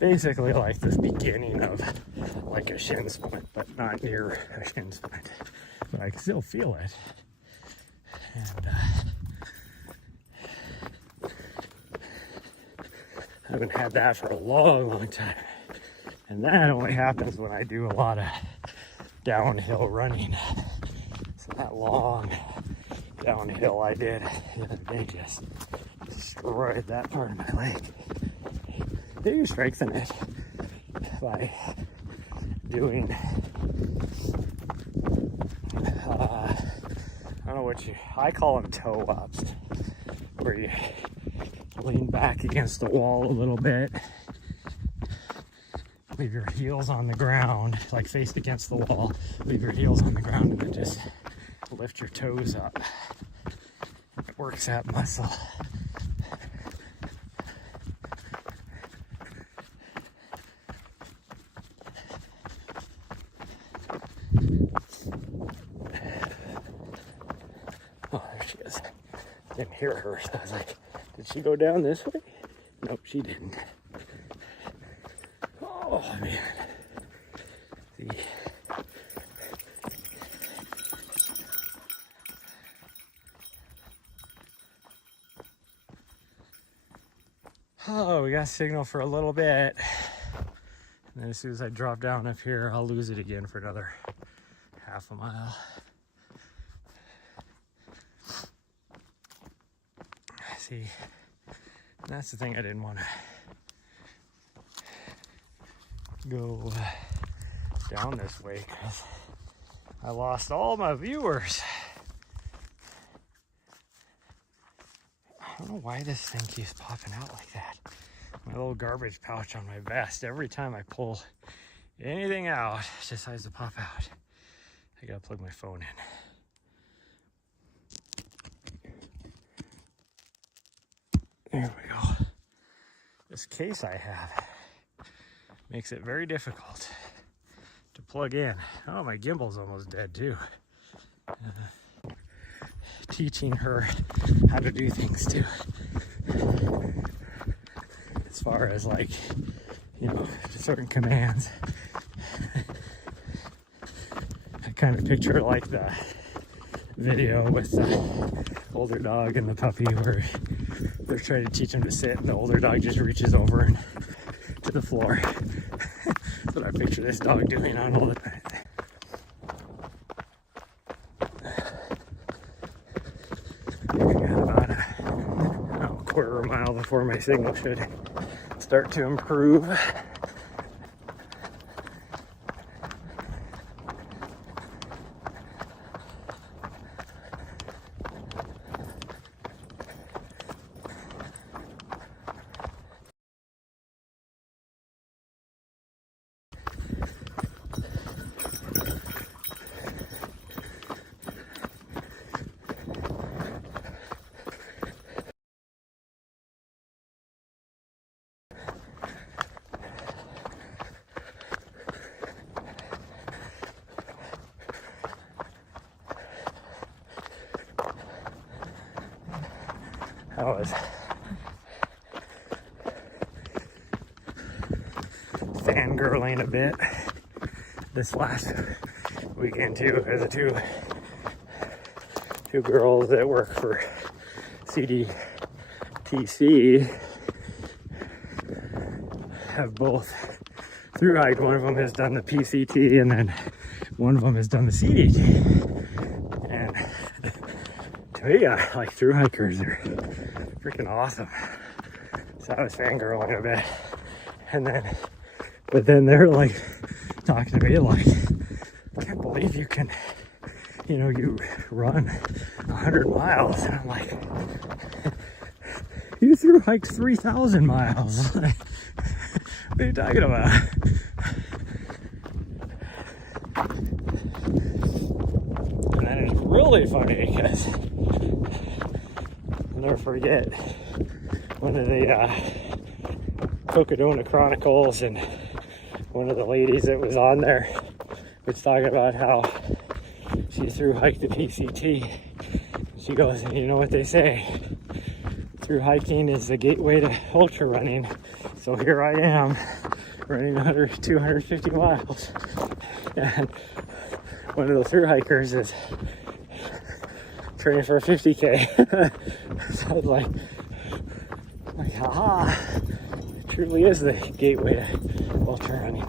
Basically like the beginning of like a shin splint, but not near a shin splint. But I can still feel it. And I haven't had that for a long, long time. And that only happens when I do a lot of downhill running. So that long downhill I did the other day just destroyed that part of my leg. You strengthen it by doing, I don't know what I call them toe ups, where you lean back against the wall a little bit, leave your heels on the ground, like faced against the wall, leave your heels on the ground, and then just lift your toes up. It works that muscle. Oh, there she is. Didn't hear her, so I was like, did she go down this way? Nope, she didn't. Oh, man. See. Oh, we got signal for a little bit. And then as soon as I drop down up here, I'll lose it again for another half a mile. See, that's the thing, I didn't want to go down this way because I lost all my viewers. I don't know why this thing keeps popping out like that. My little garbage pouch on my vest, every time I pull anything out, it decides to pop out. I gotta plug my phone in. There we go. This case I have makes it very difficult to plug in. Oh, my gimbal's almost dead too. Teaching her how to do things too. As far as like, you know, certain commands. kind of picture like the video with the older dog and the puppy where they're trying to teach him to sit and the older dog just reaches over and to the floor. That's what I picture this dog doing on all the time. Got about a quarter of a mile before my signal should start to improve. I was fangirling a bit this last weekend too, because the two girls that work for CDTC have both through hiked. One of them has done the PCT and then one of them has done the CDT. And to me, like through hikers are freaking awesome. So I was fangirling a bit. But then they're like talking to me like, I can't believe you can, you run 100 miles. And I'm like, you through hiked 3,000 miles. What are you talking about? And then it's really funny because I'll never forget one of the Cocodona Chronicles, and one of the ladies that was on there was talking about how she through hiked the PCT. She goes, and you know what they say, through hiking is the gateway to ultra running. So here I am running 250 miles. And one of the through hikers is training for a 50K. So I was like, haha, it truly is the gateway to ultra running.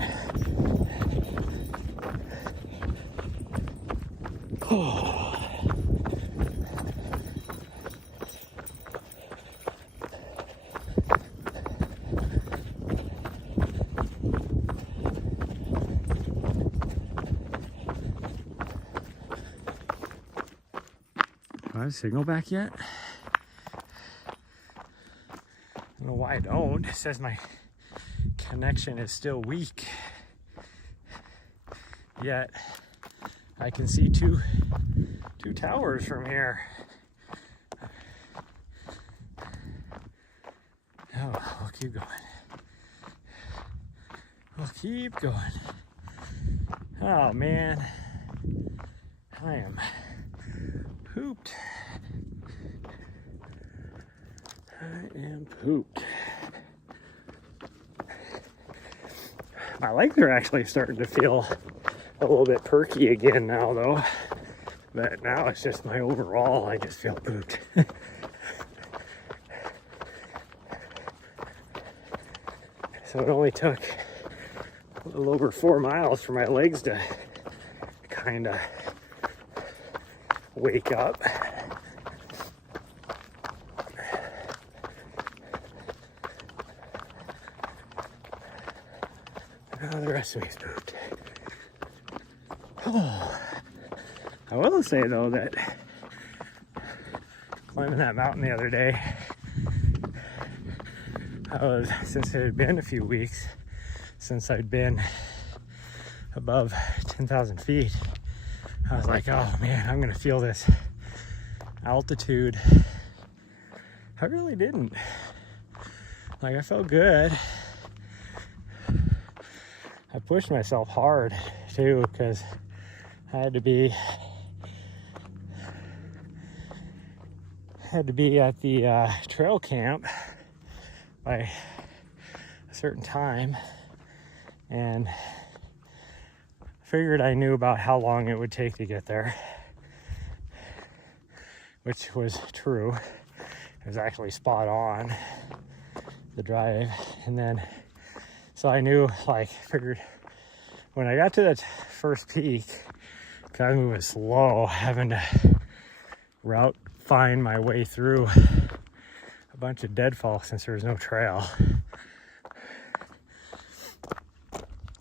Oh. Do I have a signal back yet? I don't know why I don't. It says my connection is still weak. Yet I can see two towers from here. Oh, we'll keep going. We'll keep going. Oh man, I am pooped. I am pooped. My legs are actually starting to feel a little bit perky again now though. But now it's just my overall, I just feel pooped. So it only took a little over 4 miles for my legs to kind of wake up. Now the rest of me's pooped. Oh. I will say though that climbing that mountain the other day, since it had been a few weeks since I'd been above 10,000 feet, I was like, oh man, I'm gonna feel this altitude. I really didn't. Like, I felt good. I pushed myself hard too, because I had to be at the trail camp by a certain time, and figured I knew about how long it would take to get there, which was true. It was actually spot on the drive. And then, so I knew, like, figured when I got to that first peak, because I was moving slow, having to find my way through a bunch of deadfall since there was no trail,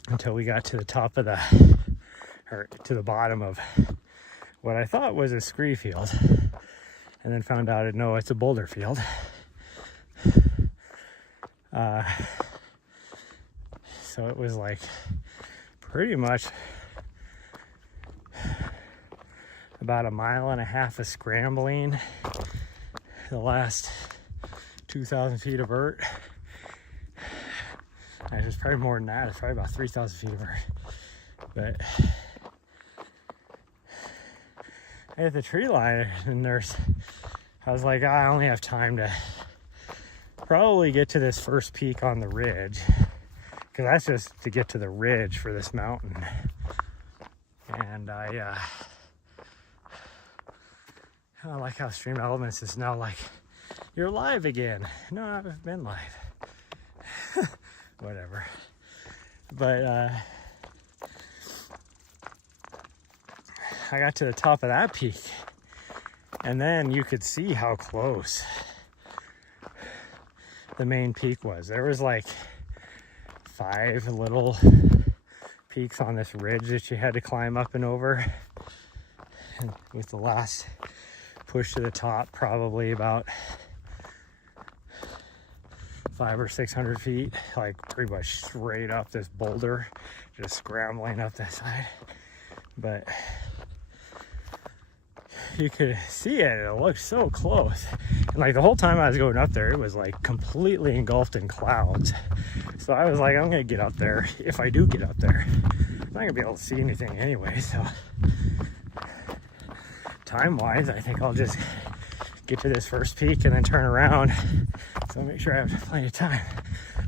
until we got to the top of to the bottom of what I thought was a scree field, and then found out no, it's a boulder field. So it was like pretty much about 1.5 miles of scrambling, the last 2,000 feet of vert. It was probably more than that. It's probably about 3,000 feet of vert. But I hit the tree line, and I was like, I only have time to probably get to this first peak on the ridge, because that's just to get to the ridge for this mountain. And I like how Stream Elements is now like, you're live again. No, I've been live. Whatever. But I got to the top of that peak, and then you could see how close the main peak was. There was like 5 little peaks on this ridge that you had to climb up and over, and with the last push to the top probably about 500 or 600 feet, like pretty much straight up this boulder, just scrambling up that side. But you could see it, it looked so close. And like the whole time I was going up there, it was like completely engulfed in clouds. So I was like, I'm gonna get up there. If I do get up there, I'm not gonna be able to see anything anyway. So time-wise, I think I'll just get to this first peak and then turn around. So I'll make sure I have plenty of time.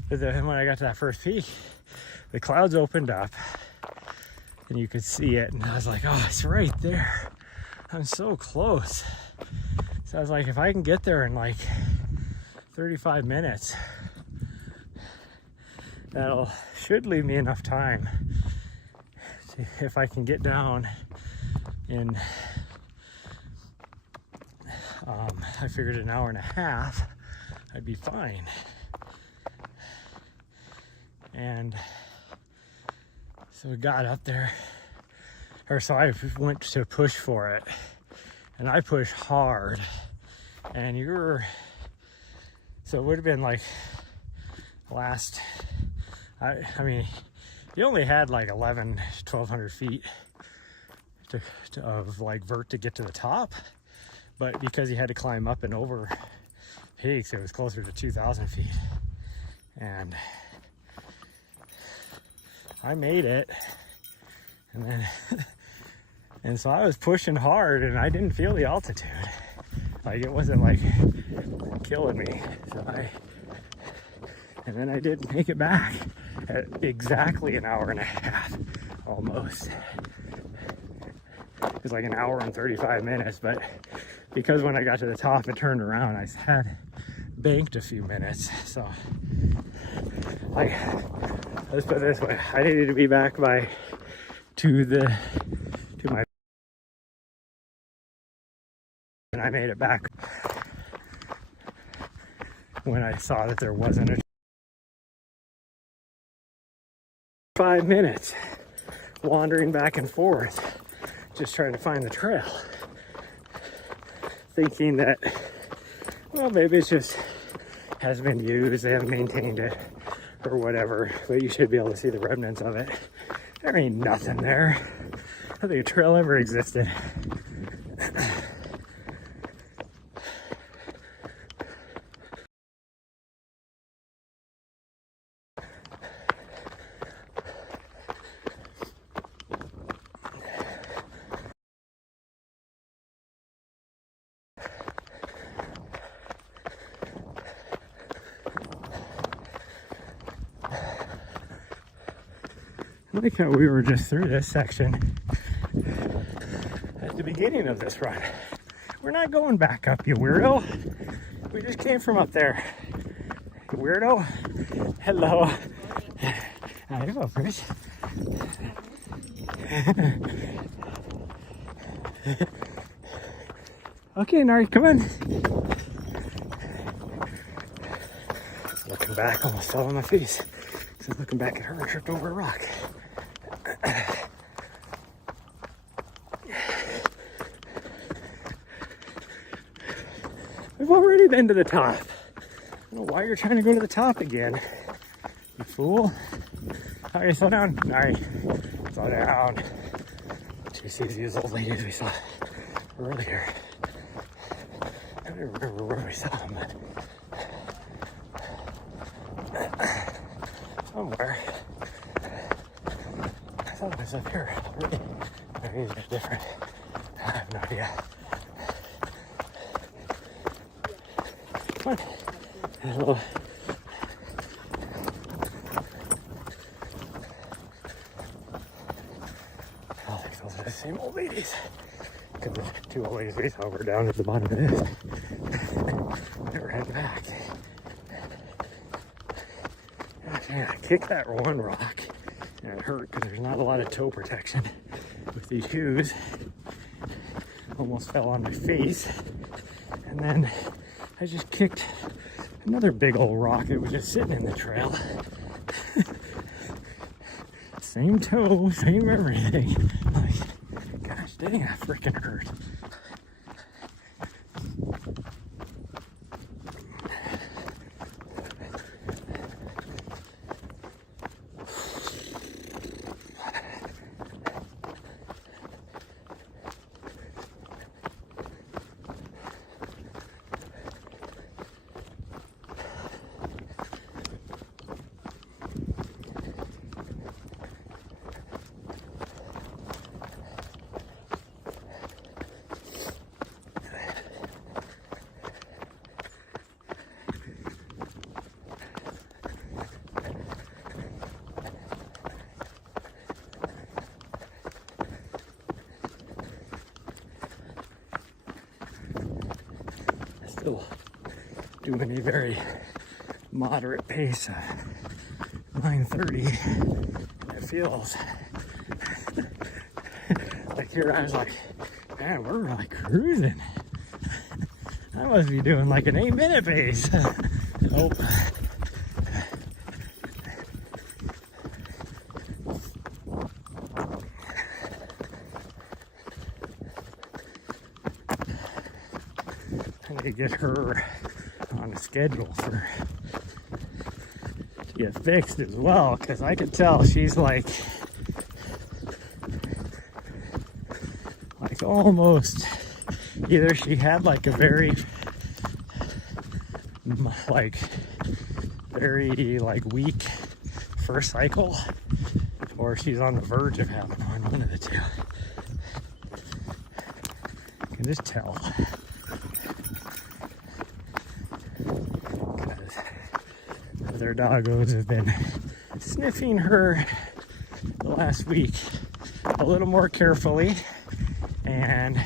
But then when I got to that first peak, the clouds opened up and you could see it. And I was like, oh, it's right there. I'm so close. So I was like, if I can get there in like 35 minutes, should leave me enough time to, if I can get down in, I figured 1.5 hours, I'd be fine. And so we got up there, so I went to push for it, and I pushed hard, and so it would have been like I mean, you only had like 1,200 feet of like vert to get to the top, but because you had to climb up and over peaks, it was closer to 2,000 feet. And I made it, and then and so I was pushing hard, and I didn't feel the altitude. Like, it wasn't like killing me. And then I did make it back at exactly 1.5 hours, almost. It was like 1 hour and 35 minutes, but because when I got to the top and turned around, I had banked a few minutes. So, like, let's put it this way: I needed to be back to my, and I made it back when I saw that there wasn't a 5 minutes wandering back and forth, just trying to find the trail, thinking that, well, maybe it's just hasn't been used, they haven't maintained it or whatever, but you should be able to see the remnants of it. There ain't nothing there. I don't think a trail ever existed. I like how we were just through this section at the beginning of this run. We're not going back up, you weirdo. We just came from up there. You weirdo. Hello. Hello, Chris. Okay, Nari, come on. Looking back, almost fell on my face. So looking back at her, I tripped over a rock. We've already been to the top. I don't know why you're trying to go to the top again. You fool. Alright, slow down. Alright, slow down. She sees these old ladies we saw earlier. I don't remember where we saw them, but somewhere. I thought it was up here. Maybe these are different. I have no idea. Come on. Hello. I think those are the same old ladies. Because the two old ladies we saw were down at the bottom of this. Never head back. Yeah, I kicked that one rock and it hurt because there's not a lot of toe protection with these shoes. Almost fell on my face. And then I just kicked another big old rock that was just sitting in the trail. Same toe, same everything. Like, gosh dang, that freaking hurt. Still doing a very moderate pace of 9:30. It feels like here I was like, man, we're really cruising. I must be doing like an 8-minute pace. Nope. I need to get her on a schedule to get fixed as well, because I can tell she's like almost, either she had like a very weak first cycle, or she's on the verge of having one of the two. I can just tell. Their doggos have been sniffing her the last week a little more carefully, and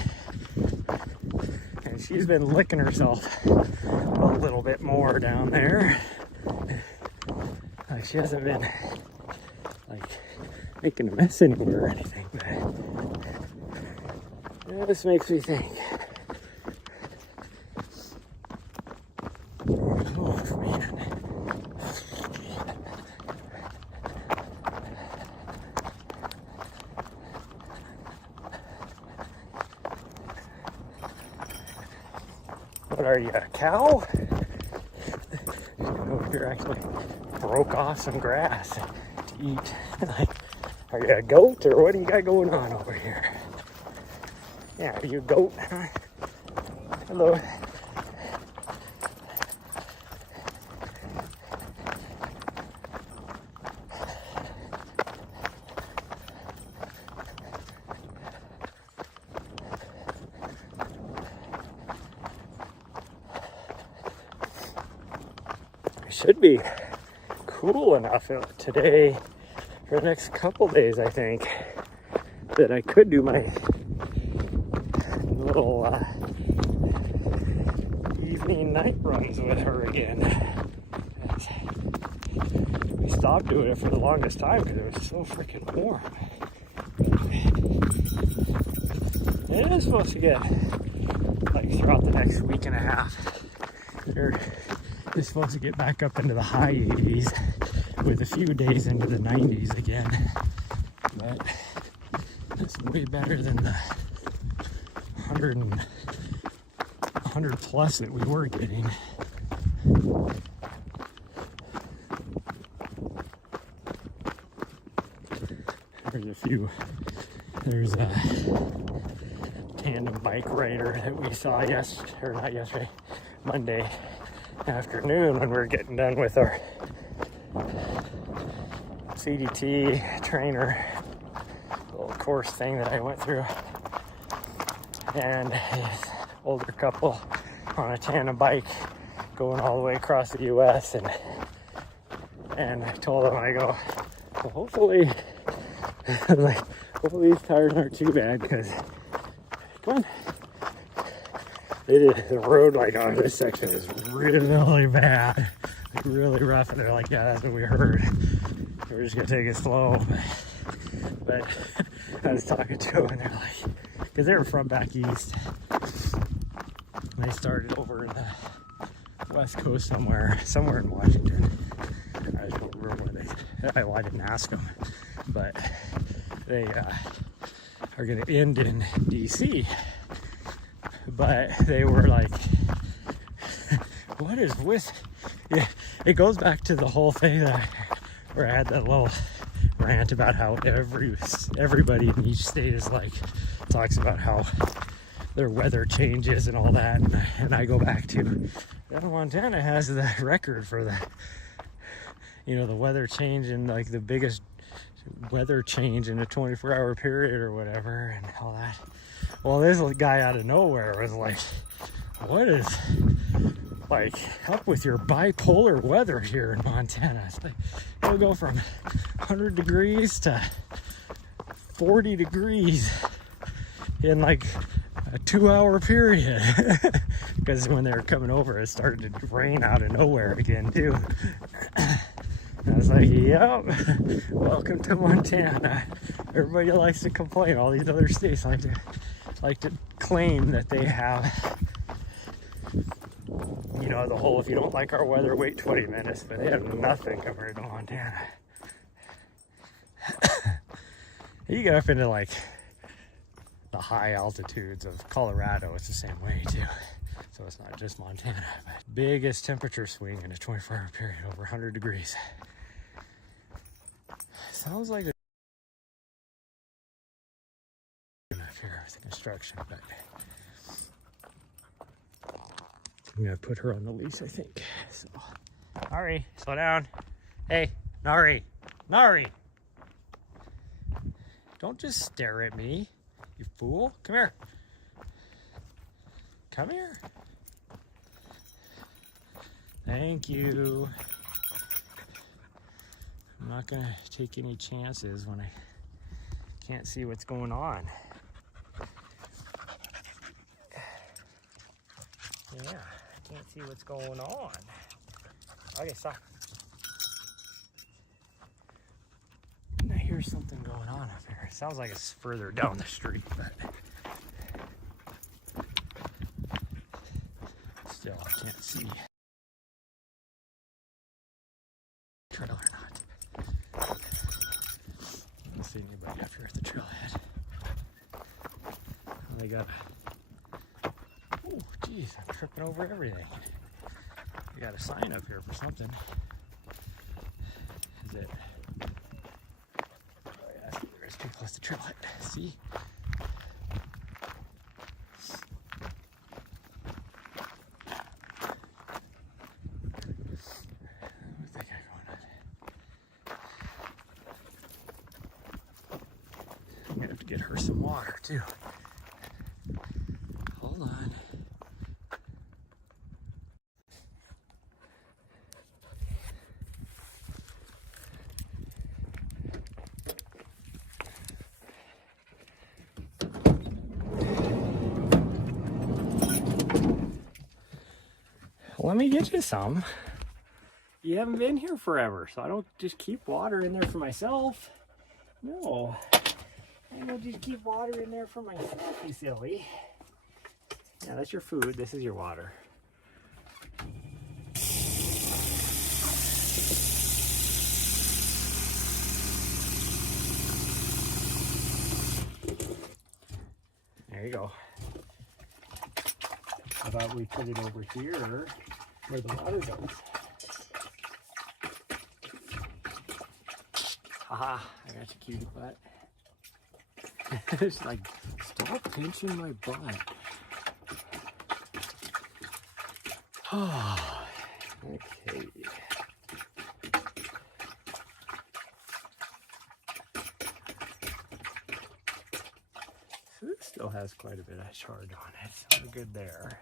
she's been licking herself a little bit more down there. She hasn't been like making a mess anywhere or anything, but this makes me think. Oh man. What are you, a cow? Over here actually broke off some grass to eat. Like, are you a goat or what do you got going on over here? Yeah, are you a goat? Huh? Hello. Should be cool enough today for the next couple days, I think, that I could do my little evening night runs with her again. We stopped doing it for the longest time because it was so freaking warm. It is supposed to get, like, throughout the next week and a half, it's supposed to get back up into the high 80s with a few days into the 90s again. But that's way better than the 100 plus that we were getting. There's a tandem bike rider that we saw Monday afternoon when we were getting done with our CDT trainer little course thing that I went through. And this older couple on a tandem bike going all the way across the US, and I told them, I go, well, hopefully these tires aren't too bad, because come on, the road like on this section is really bad, like really rough. And they're like, yeah, that's what we heard, we're just gonna take it slow. But I was talking to them, and they're like, because they were from back east, they started over in the west coast somewhere in Washington. I just don't remember where I didn't ask them, but they are going to end in DC. But they were like, what is with, yeah, it goes back to the whole thing where I had that little rant about how everybody in each state is like, talks about how their weather changes and all that, and I go back to, Montana has the record for the weather change, and like the biggest weather change in a 24-hour period or whatever, and all that. Well, this guy out of nowhere was like, what is like up with your bipolar weather here in Montana? It's like, it'll go from 100 degrees to 40 degrees in like a 2-hour period. Because when they were coming over, it started to rain out of nowhere again too. I was like, yep, welcome to Montana. Everybody likes to complain. All these other states like to claim that they have, the whole, if you don't like our weather, wait 20 minutes, but they have nothing compared to Montana. You get up into like the high altitudes of Colorado, it's the same way too. So it's not just Montana, but biggest temperature swing in a 24-hour period, over 100 degrees. Sounds like a here with the construction, but I'm gonna put her on the leash, I think. So, Nari, slow down. Hey, Nari, don't just stare at me, you fool. Come here. Come here. Thank you. I'm not gonna take any chances when I can't see what's going on. Yeah, I can't see what's going on. Okay, stop. I hear something going on up here. It sounds like it's further down the street, but still, I can't see. Trail or not. I don't see anybody up here at the trailhead. They got. Oh, geez, I'm tripping over everything. We got a sign up here for something. Is it? Oh yeah, there's people close to trailhead. See? What's that guy going on? I'm gonna have to get her some water too. Hold on. Let me get you some. You haven't been here forever, so I don't just keep water in there for myself. No, I don't just keep water in there for myself, you silly. Yeah, that's your food. This is your water. There you go. How about we put it over here where the water goes? Haha, I got you, cutie butt. It's like, stop pinching my butt. Oh, okay. So this still has quite a bit of charge on it, so we're good there.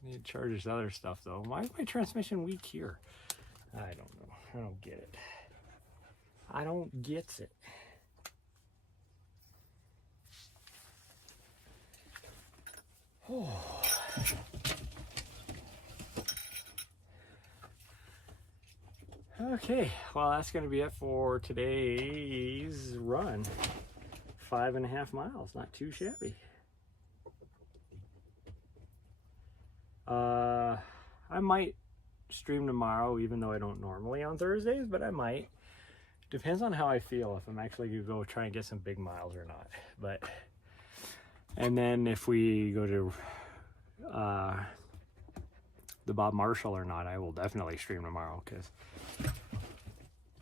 I need to charge this other stuff though. Why is my transmission weak here? I don't know. I don't get it. I don't get it. Oh. Okay, well that's going to be it for today's run. 5.5 miles, not too shabby. I might stream tomorrow, even though I don't normally on Thursdays, but I might. Depends on how I feel, if I'm actually going to go try and get some big miles or not. But, and then if we go to the Bob Marshall or not, I will definitely stream tomorrow, because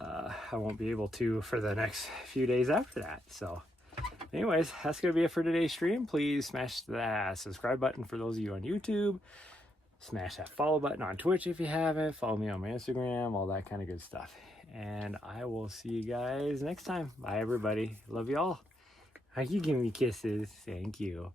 I won't be able to for the next few days after that. So anyways, that's going to be it for today's stream. Please smash that subscribe button for those of you on YouTube. Smash that follow button on Twitch if you haven't. Follow me on my Instagram, all that kind of good stuff. And I will see you guys next time. Bye, everybody. Love y'all. How you giving me kisses? Thank you.